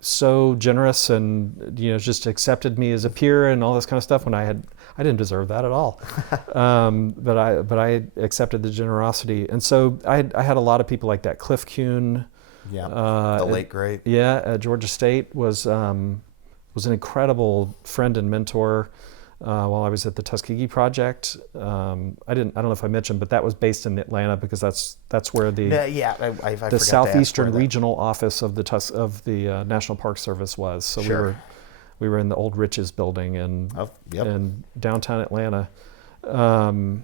So generous, and just accepted me as a peer and all this kind of stuff when I didn't deserve that at all. But I accepted the generosity, and so I had a lot of people like that. Cliff Kuhn, the late great, at Georgia State was an incredible friend and mentor. While I was at the Tuskegee Project, I don't know if I mentioned, but that was based in Atlanta because that's where the the Southeastern Regional Office of the National Park Service was. So we were in the old Riches building in downtown Atlanta, and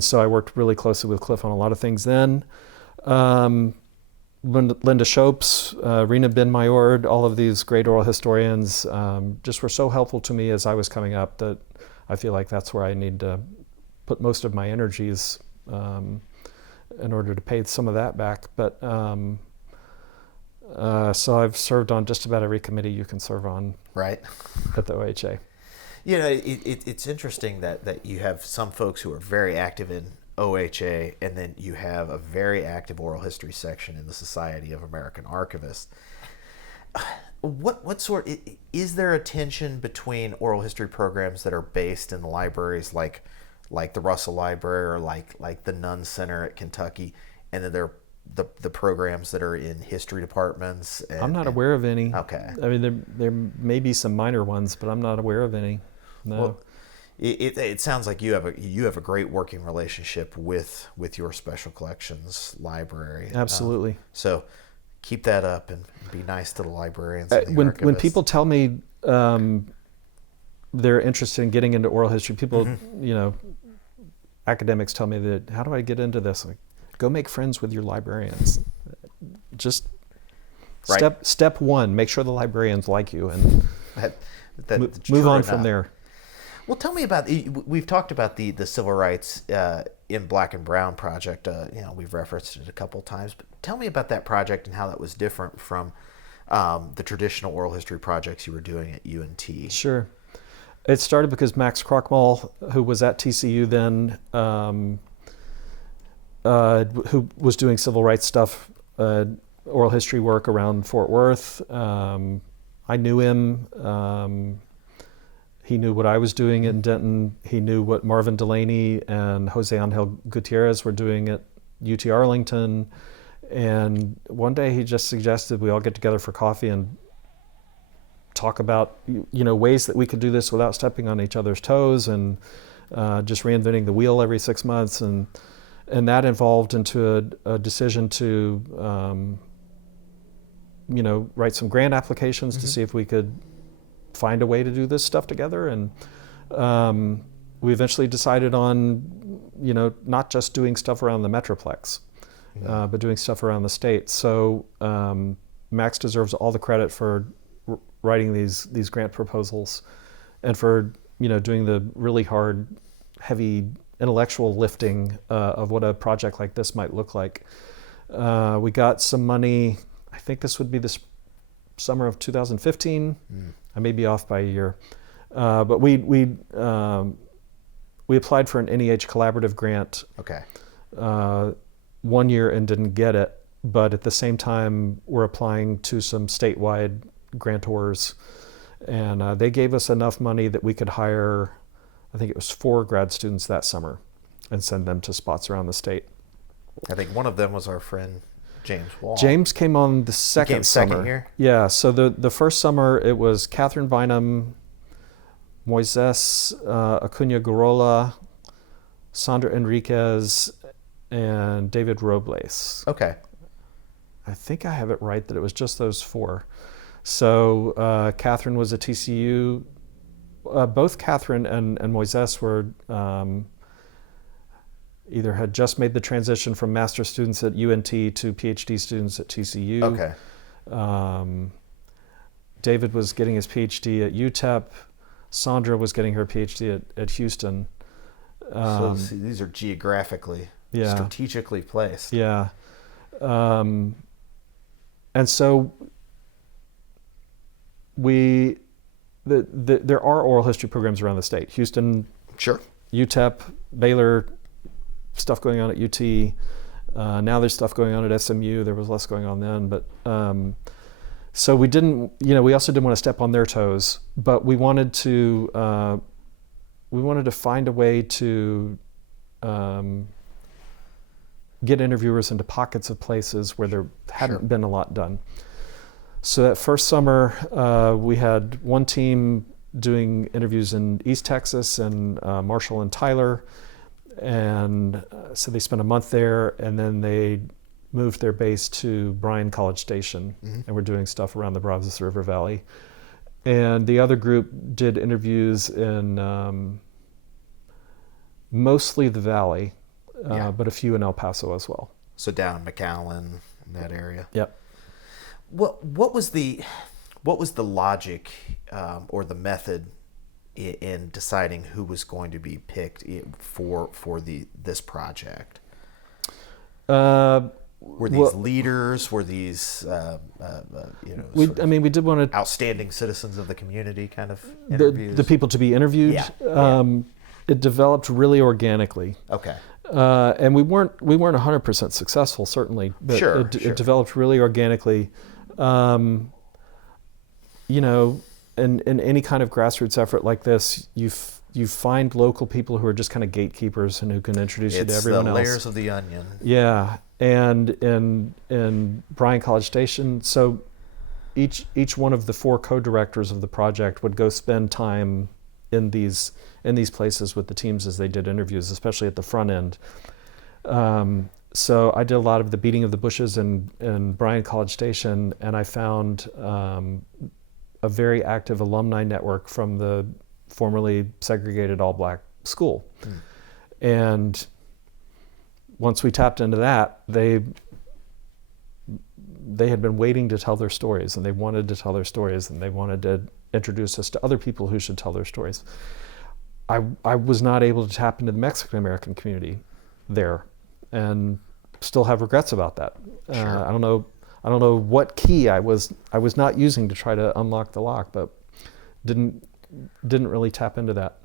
so I worked really closely with Cliff on a lot of things then. Linda Shopes, Rena Ben Mayor, all of these great oral historians just were so helpful to me as I was coming up that I feel like that's where I need to put most of my energies in order to pay some of that back. But so I've served on just about every committee you can serve on Right. at the OHA. You know, it's interesting that you have some folks who are very active in OHA, and then you have a very active oral history section in the Society of American Archivists. What sort is there a tension between oral history programs that are based in the libraries like the Russell Library or like the Nunn Center at Kentucky, and then there the programs that are in history departments? I'm not aware of any. Okay. I mean, there may be some minor ones, but I'm not aware of any. No. Well, it sounds like you have a great working relationship with your special collections library. Absolutely. So keep that up and be nice to the librarians. And the When archivists. people tell me they're interested in getting into oral history, people, academics tell me that, how do I get into this? Like, go make friends with your librarians. Just Right. step one, make sure the librarians like you, and that's move true on enough. from there. Well, tell me about we've talked about the civil rights in Black and Brown project. We've referenced it a couple of times, but tell me about that project and how that was different from the traditional oral history projects you were doing at UNT. Sure. It started because Max Krochmal, who was at TCU then, who was doing civil rights stuff, oral history work around Fort Worth. I knew him. He knew what I was doing in Denton. He knew what Marvin Delaney and Jose Angel Gutierrez were doing at UT Arlington. And one day he just suggested we all get together for coffee and talk about ways that we could do this without stepping on each other's toes, and just reinventing the wheel every 6 months. And that evolved into a decision to write some grant applications to see if we could find a way to do this stuff together. And we eventually decided on not just doing stuff around the Metroplex, but doing stuff around the state. So Max deserves all the credit for writing these grant proposals, and for doing the really hard, heavy intellectual lifting of what a project like this might look like. We got some money. I think this would be the summer of 2015. I may be off by a year, but we applied for an NEH collaborative grant. Okay. 1 year and didn't get it, but at the same time we're applying to some statewide grantors, and they gave us enough money that we could hire, I think it was 4 grad students that summer, and send them to spots around the state. I think one of them was our friend James Wall. James came on the second summer. Year? Yeah, so the first summer it was Catherine Bynum, Moises Acuna Gorola, Sandra Enriquez, and David Robles. Okay. I think I have it right that it was just those 4. So Catherine was at TCU. Both Catherine and Moises were either had just made the transition from master's students at UNT to PhD students at TCU. Okay. David was getting his PhD at UTEP. Sandra was getting her PhD at Houston. So these are geographically, strategically placed. Yeah. And so there are oral history programs around the state. Houston, Sure. UTEP, Baylor, stuff going on at UT. Now there's stuff going on at SMU. There was less going on then, but so we didn't. We also didn't want to step on their toes, but we wanted to find a way to get interviewers into pockets of places where there hadn't been a lot done. So that first summer, we had one team doing interviews in East Texas and Marshall and Tyler. And so they spent a month there, and then they moved their base to Bryan College Station, and we're doing stuff around the Brazos River Valley. And the other group did interviews in mostly the Valley, but a few in El Paso as well. So down McAllen. in that area. Yep. What was the logic or the method in deciding who was going to be picked for this project? Were these leaders? Were these we did want to outstanding citizens of the community kind of interviews? The people to be interviewed. Yeah. It developed really organically. Okay. And we weren't 100% successful, certainly, but it developed really organically. In any kind of grassroots effort like this, you find local people who are just kind of gatekeepers and who can introduce you to everyone else. It's the layers of the onion. Yeah, and in Bryan College Station, so each one of the 4 co-directors of the project would go spend time in these places with the teams as they did interviews, especially at the front end. So I did a lot of the beating of the bushes in Bryan College Station, and I found a very active alumni network from the formerly segregated all-black school. And once we tapped into that, they had been waiting to tell their stories, and they wanted to tell their stories, and they wanted to introduce us to other people who should tell their stories. I was not able to tap into the Mexican American community there, and still have regrets about that. Sure. I don't know what key I was not using to try to unlock the lock, but didn't really tap into that.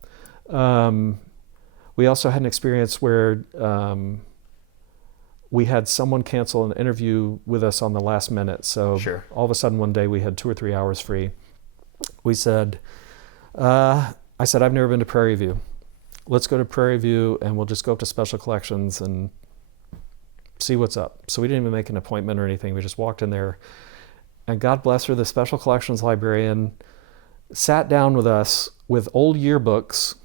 We also had an experience where we had someone cancel an interview with us on the last minute. So all of a sudden one day we had 2 or 3 hours free. We said, I said, I've never been to Prairie View. Let's go to Prairie View and we'll just go up to Special Collections and see what's up. So we didn't even make an appointment or anything. We just walked in there, and God bless her, the Special Collections librarian sat down with us with old yearbooks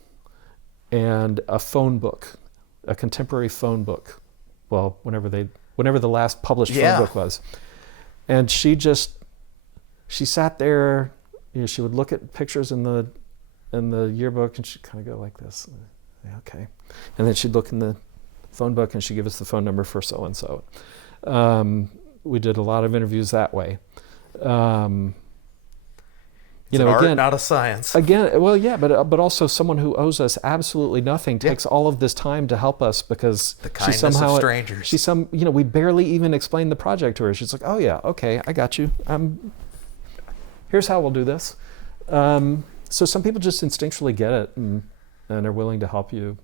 and a phone book, a contemporary phone book. Well, whenever the last published phone book was. And she sat there, she would look at pictures in the yearbook and she'd kind of go like this. Okay. And then she'd look in the phone book and she'd give us the phone number for so-and-so. We did a lot of interviews that way. It's an art, not a science. Again, well, yeah, but also someone who owes us absolutely nothing takes all of this time to help us because the kindness of strangers. We barely even explained the project to her. She's like, "Oh yeah, okay, I got you. Here's how we'll do this." So some people just instinctually get it and are willing to help you.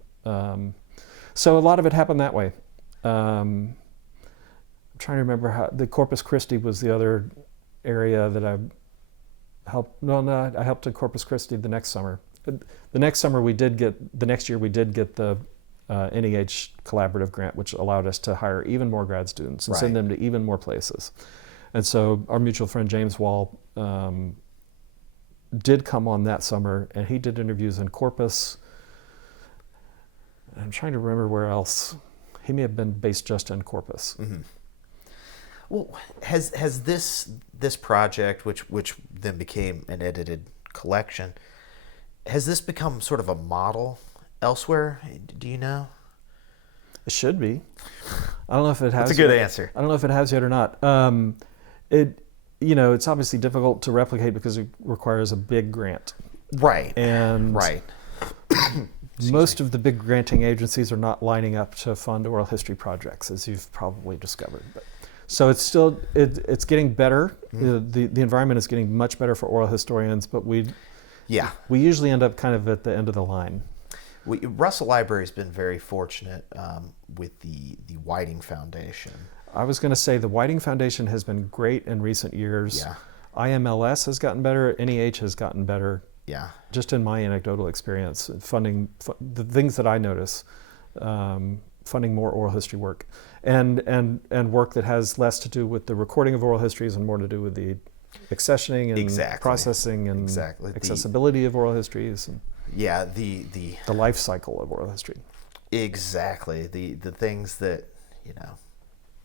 So a lot of it happened that way. I'm trying to remember how the Corpus Christi was the other area that I helped. No, I helped in Corpus Christi the next summer. The next year we did get the NEH collaborative grant, which allowed us to hire even more grad students and send them to even more places. And so our mutual friend James Wall did come on that summer, and he did interviews in Corpus. I'm trying to remember where else. He may have been based just in Corpus. Mm-hmm. Well, has this project, which then became an edited collection, has this become sort of a model elsewhere? Do you know? It should be. I don't know if it has. That's a good answer. I don't know if it has yet or not. It's obviously difficult to replicate because it requires a big grant. Right. And most of the big granting agencies are not lining up to fund oral history projects, as you've probably discovered. So it's getting better. Mm-hmm. The environment is getting much better for oral historians, but we usually end up kind of at the end of the line. Russell Library has been very fortunate with the Whiting Foundation. I was going to say the Whiting Foundation has been great in recent years. Yeah. IMLS has gotten better. NEH has gotten better. Yeah. Just in my anecdotal experience, funding the things that I notice, funding more oral history work, and work that has less to do with the recording of oral histories and more to do with the accessioning and processing and accessibility of oral histories. And the life cycle of oral history. Exactly. The things that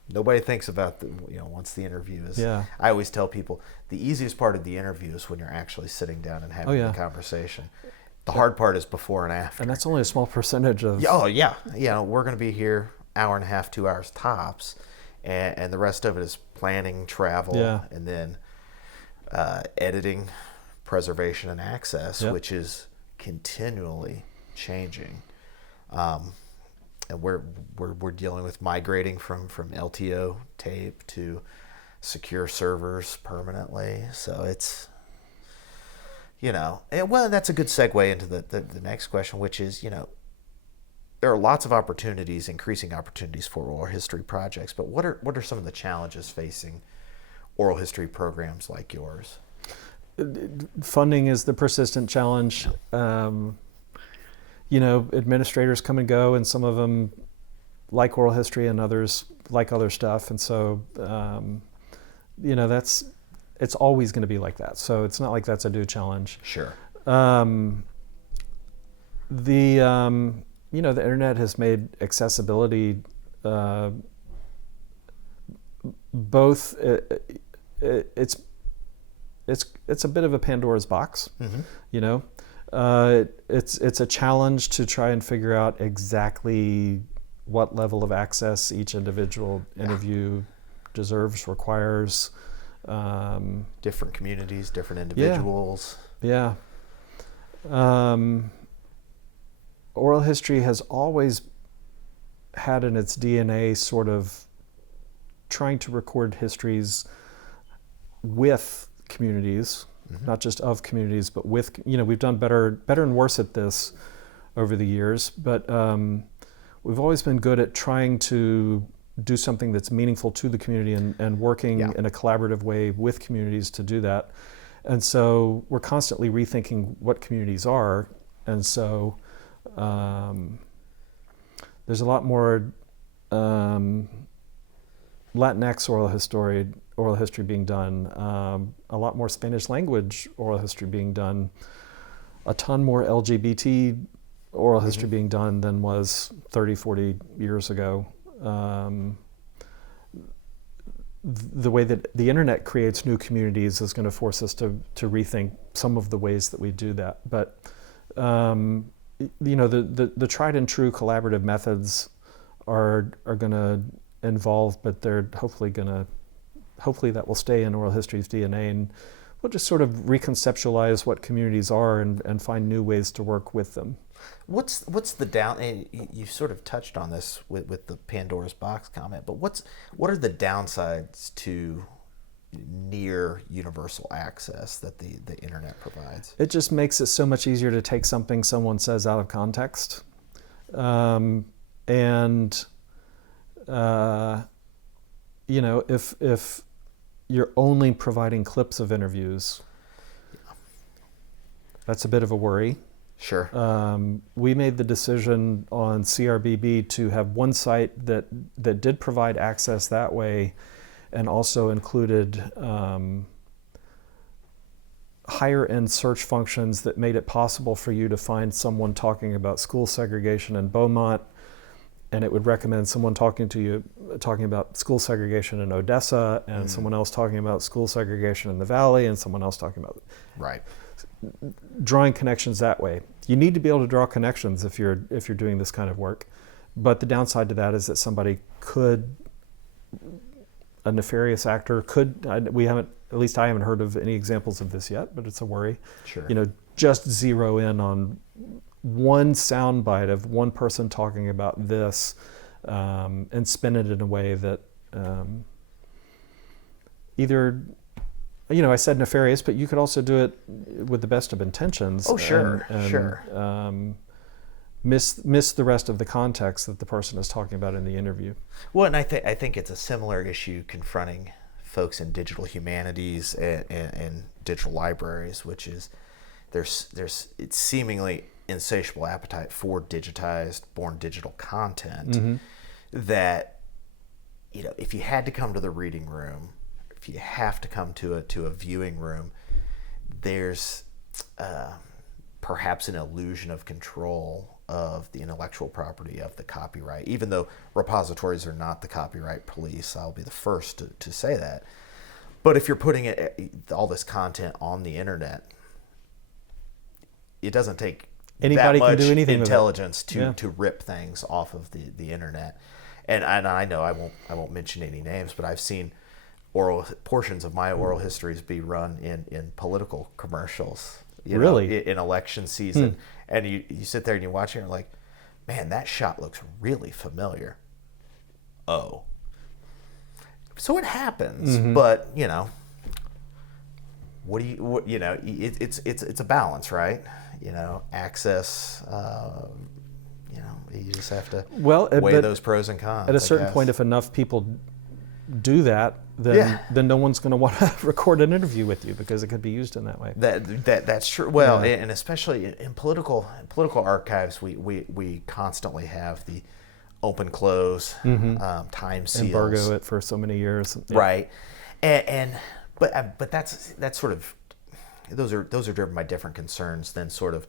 nobody thinks about once the interview is. Yeah. I always tell people the easiest part of the interview is when you're actually sitting down and having the conversation. The hard part is before and after. And that's only a small percentage of. Oh yeah. We're going to be here hour and a half, 2 hours tops, and the rest of it is planning, travel, and then editing, preservation, and access, which is continually changing. And we're dealing with migrating from LTO tape to secure servers permanently. So it's, and that's a good segue into the next question, which is, there are lots of opportunities, increasing opportunities for oral history projects, but what are some of the challenges facing oral history programs like yours? Funding is the persistent challenge. Administrators come and go, and some of them like oral history and others like other stuff. And so, it's always going to be like that. So it's not like that's a new challenge. Sure. The internet has made accessibility both. It's a bit of a Pandora's box. Mm-hmm. It's a challenge to try and figure out exactly what level of access each individual interview deserves, requires. Different communities, different individuals. Yeah. Oral history has always had in its DNA sort of trying to record histories with communities, not just of communities, but with, we've done better and worse at this over the years, but we've always been good at trying to do something that's meaningful to the community and working in a collaborative way with communities to do that. And so we're constantly rethinking what communities are. And so there's a lot more Latinx oral history being done, a lot more Spanish language oral history being done, a ton more LGBT oral history being done than was 30, 40 years ago. The way that the internet creates new communities is going to force us to rethink some of the ways that we do that. But the tried and true collaborative methods are going to involve, but they're hopefully that will stay in oral history's DNA, and we'll just sort of reconceptualize what communities are and find new ways to work with them. What's the down? You sort of touched on this with the Pandora's box comment, but what are the downsides to near universal access that the internet provides? It just makes it so much easier to take something someone says out of context, if you're only providing clips of interviews, that's a bit of a worry. Sure. We made the decision on CRBB to have one site that did provide access that way, and also included higher end search functions that made it possible for you to find someone talking about school segregation in Beaumont, and it would recommend someone talking about school segregation in Odessa, and someone else talking about school segregation in the Valley, and someone else talking about drawing connections that way. You need to be able to draw connections if you're doing this kind of work, but the downside to that is that a nefarious actor could. We haven't, at least I haven't heard of any examples of this yet, but it's a worry. Sure. Just zero in on one soundbite of one person talking about this, and spin it in a way that either, I said nefarious, but you could also do it with the best of intentions. Oh, sure, sure. Miss the rest of the context that the person is talking about in the interview. Well, and I think it's a similar issue confronting folks in digital humanities and digital libraries, which is there's it's seemingly insatiable appetite for digitized, born digital content that, if you had to come to the reading room, if you have to come to a viewing room, there's perhaps an illusion of control of the intellectual property of the copyright, even though repositories are not the copyright police. I'll be the first to say that. But if you're putting all this content on the internet, it doesn't take anybody that much can do anything intelligence to rip things off of the internet. and I know I won't mention any names, but I've seen portions of my oral histories be run in political commercials. Really? In election season, and you sit there and you watch it, and you're like, man, that shot looks really familiar. Oh, so it happens, but it's a balance, right? Access. You just have to weigh those pros and cons. At a certain point, if enough people do that, then no one's going to want to record an interview with you because it could be used in that way. That's true. Well, and especially in political archives, we constantly have the open close time seals. Embargo it for so many years. Right, but that's sort of those are driven by different concerns than sort of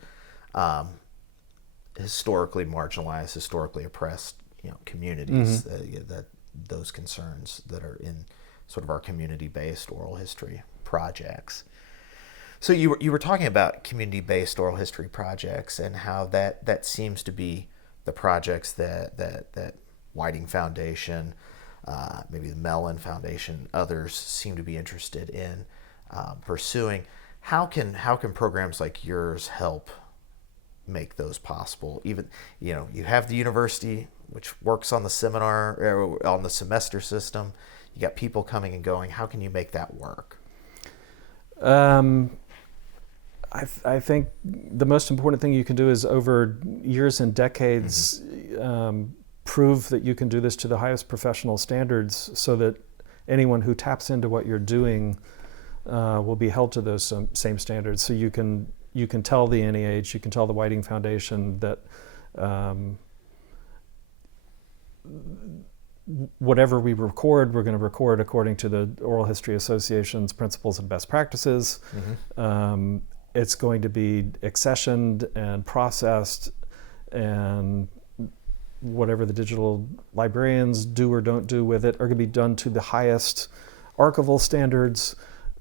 historically marginalized, historically oppressed communities. That those concerns that are in sort of our community-based oral history projects. So you were talking about community-based oral history projects and how that seems to be the projects that Whiting Foundation, maybe the Mellon Foundation, others seem to be interested in pursuing. How can programs like yours help make those possible? Even you have the university, which works on the on the semester system. You got people coming and going. How can you make that work? I think the most important thing you can do is over years and decades prove that you can do this to the highest professional standards, so that anyone who taps into what you're doing will be held to those same standards. So you can tell the NEH, you can tell the Whiting Foundation that whatever we record, we're going to record according to the Oral History Association's principles and best practices. It's going to be accessioned and processed, and whatever the digital librarians do or don't do with it are going to be done to the highest archival standards.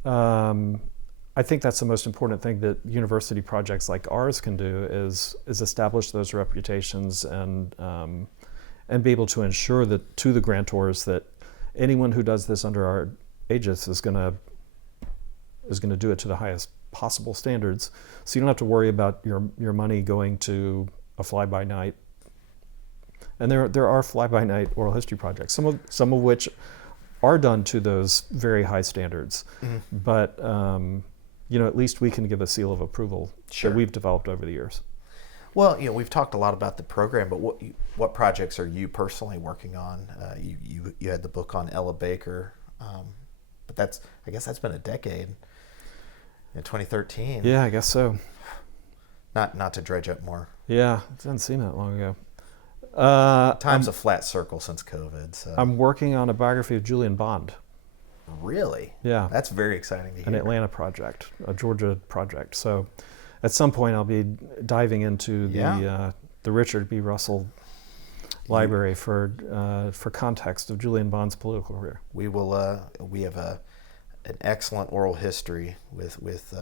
I think that's the most important thing that university projects like ours can do is establish those reputations and be able to ensure that to the grantors that anyone who does this under our aegis is going to do it to the highest possible standards. So you don't have to worry about your money going to a fly-by-night. And there are fly-by-night oral history projects, some of which are done to those very high standards. But at least we can give a seal of approval that we've developed over the years. Well, we've talked a lot about the program, but what projects are you personally working on? You had the book on Ella Baker, but I guess that's been a decade. In 2013. Yeah, I guess so. Not to dredge up more. Yeah, it doesn't seem that long ago. Time's a flat circle since COVID. So. I'm working on a biography of Julian Bond. Really? Yeah. That's very exciting to hear. An Atlanta project, a Georgia project. So at some point I'll be diving into the Richard B. Russell Library for context of Julian Bond's political career. We will. We have an excellent oral history with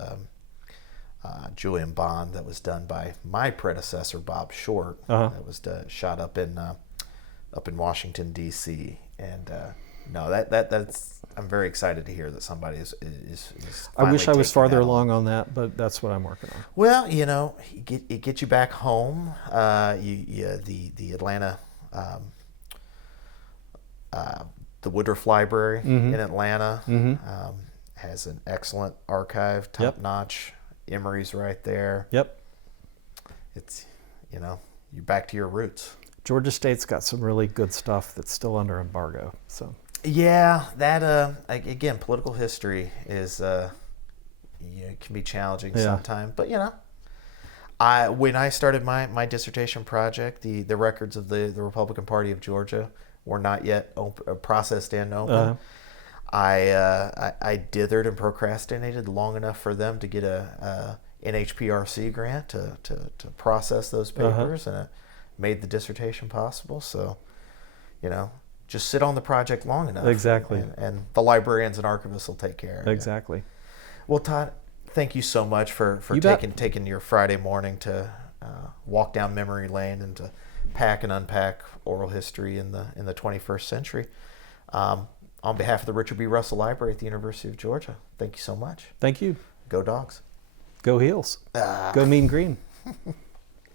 Julian Bond that was done by my predecessor Bob Short. That was shot up in Washington D.C. and that's I'm very excited to hear that somebody is I wish I was farther along on that, but that's what I'm working on. Well, it gets you back home. The Atlanta, the Woodruff Library in Atlanta has an excellent archive, top notch. Emory's right there. Yep. It's you're back to your roots. Georgia State's got some really good stuff that's still under embargo. So. Yeah, that again, political history is it can be challenging sometimes. But when I started my dissertation project, the records of the Republican Party of Georgia were not yet processed and open. I dithered and procrastinated long enough for them to get a NHPRC grant to process those papers, and it made the dissertation possible. So, just sit on the project long enough. Exactly. And the librarians and archivists will take care of it. Exactly. Well, Todd, thank you so much for taking your Friday morning to walk down memory lane and to pack and unpack oral history in the 21st century. On behalf of the Richard B. Russell Library at the University of Georgia, thank you so much. Thank you. Go Dogs. Go Heels. Go Mean Green.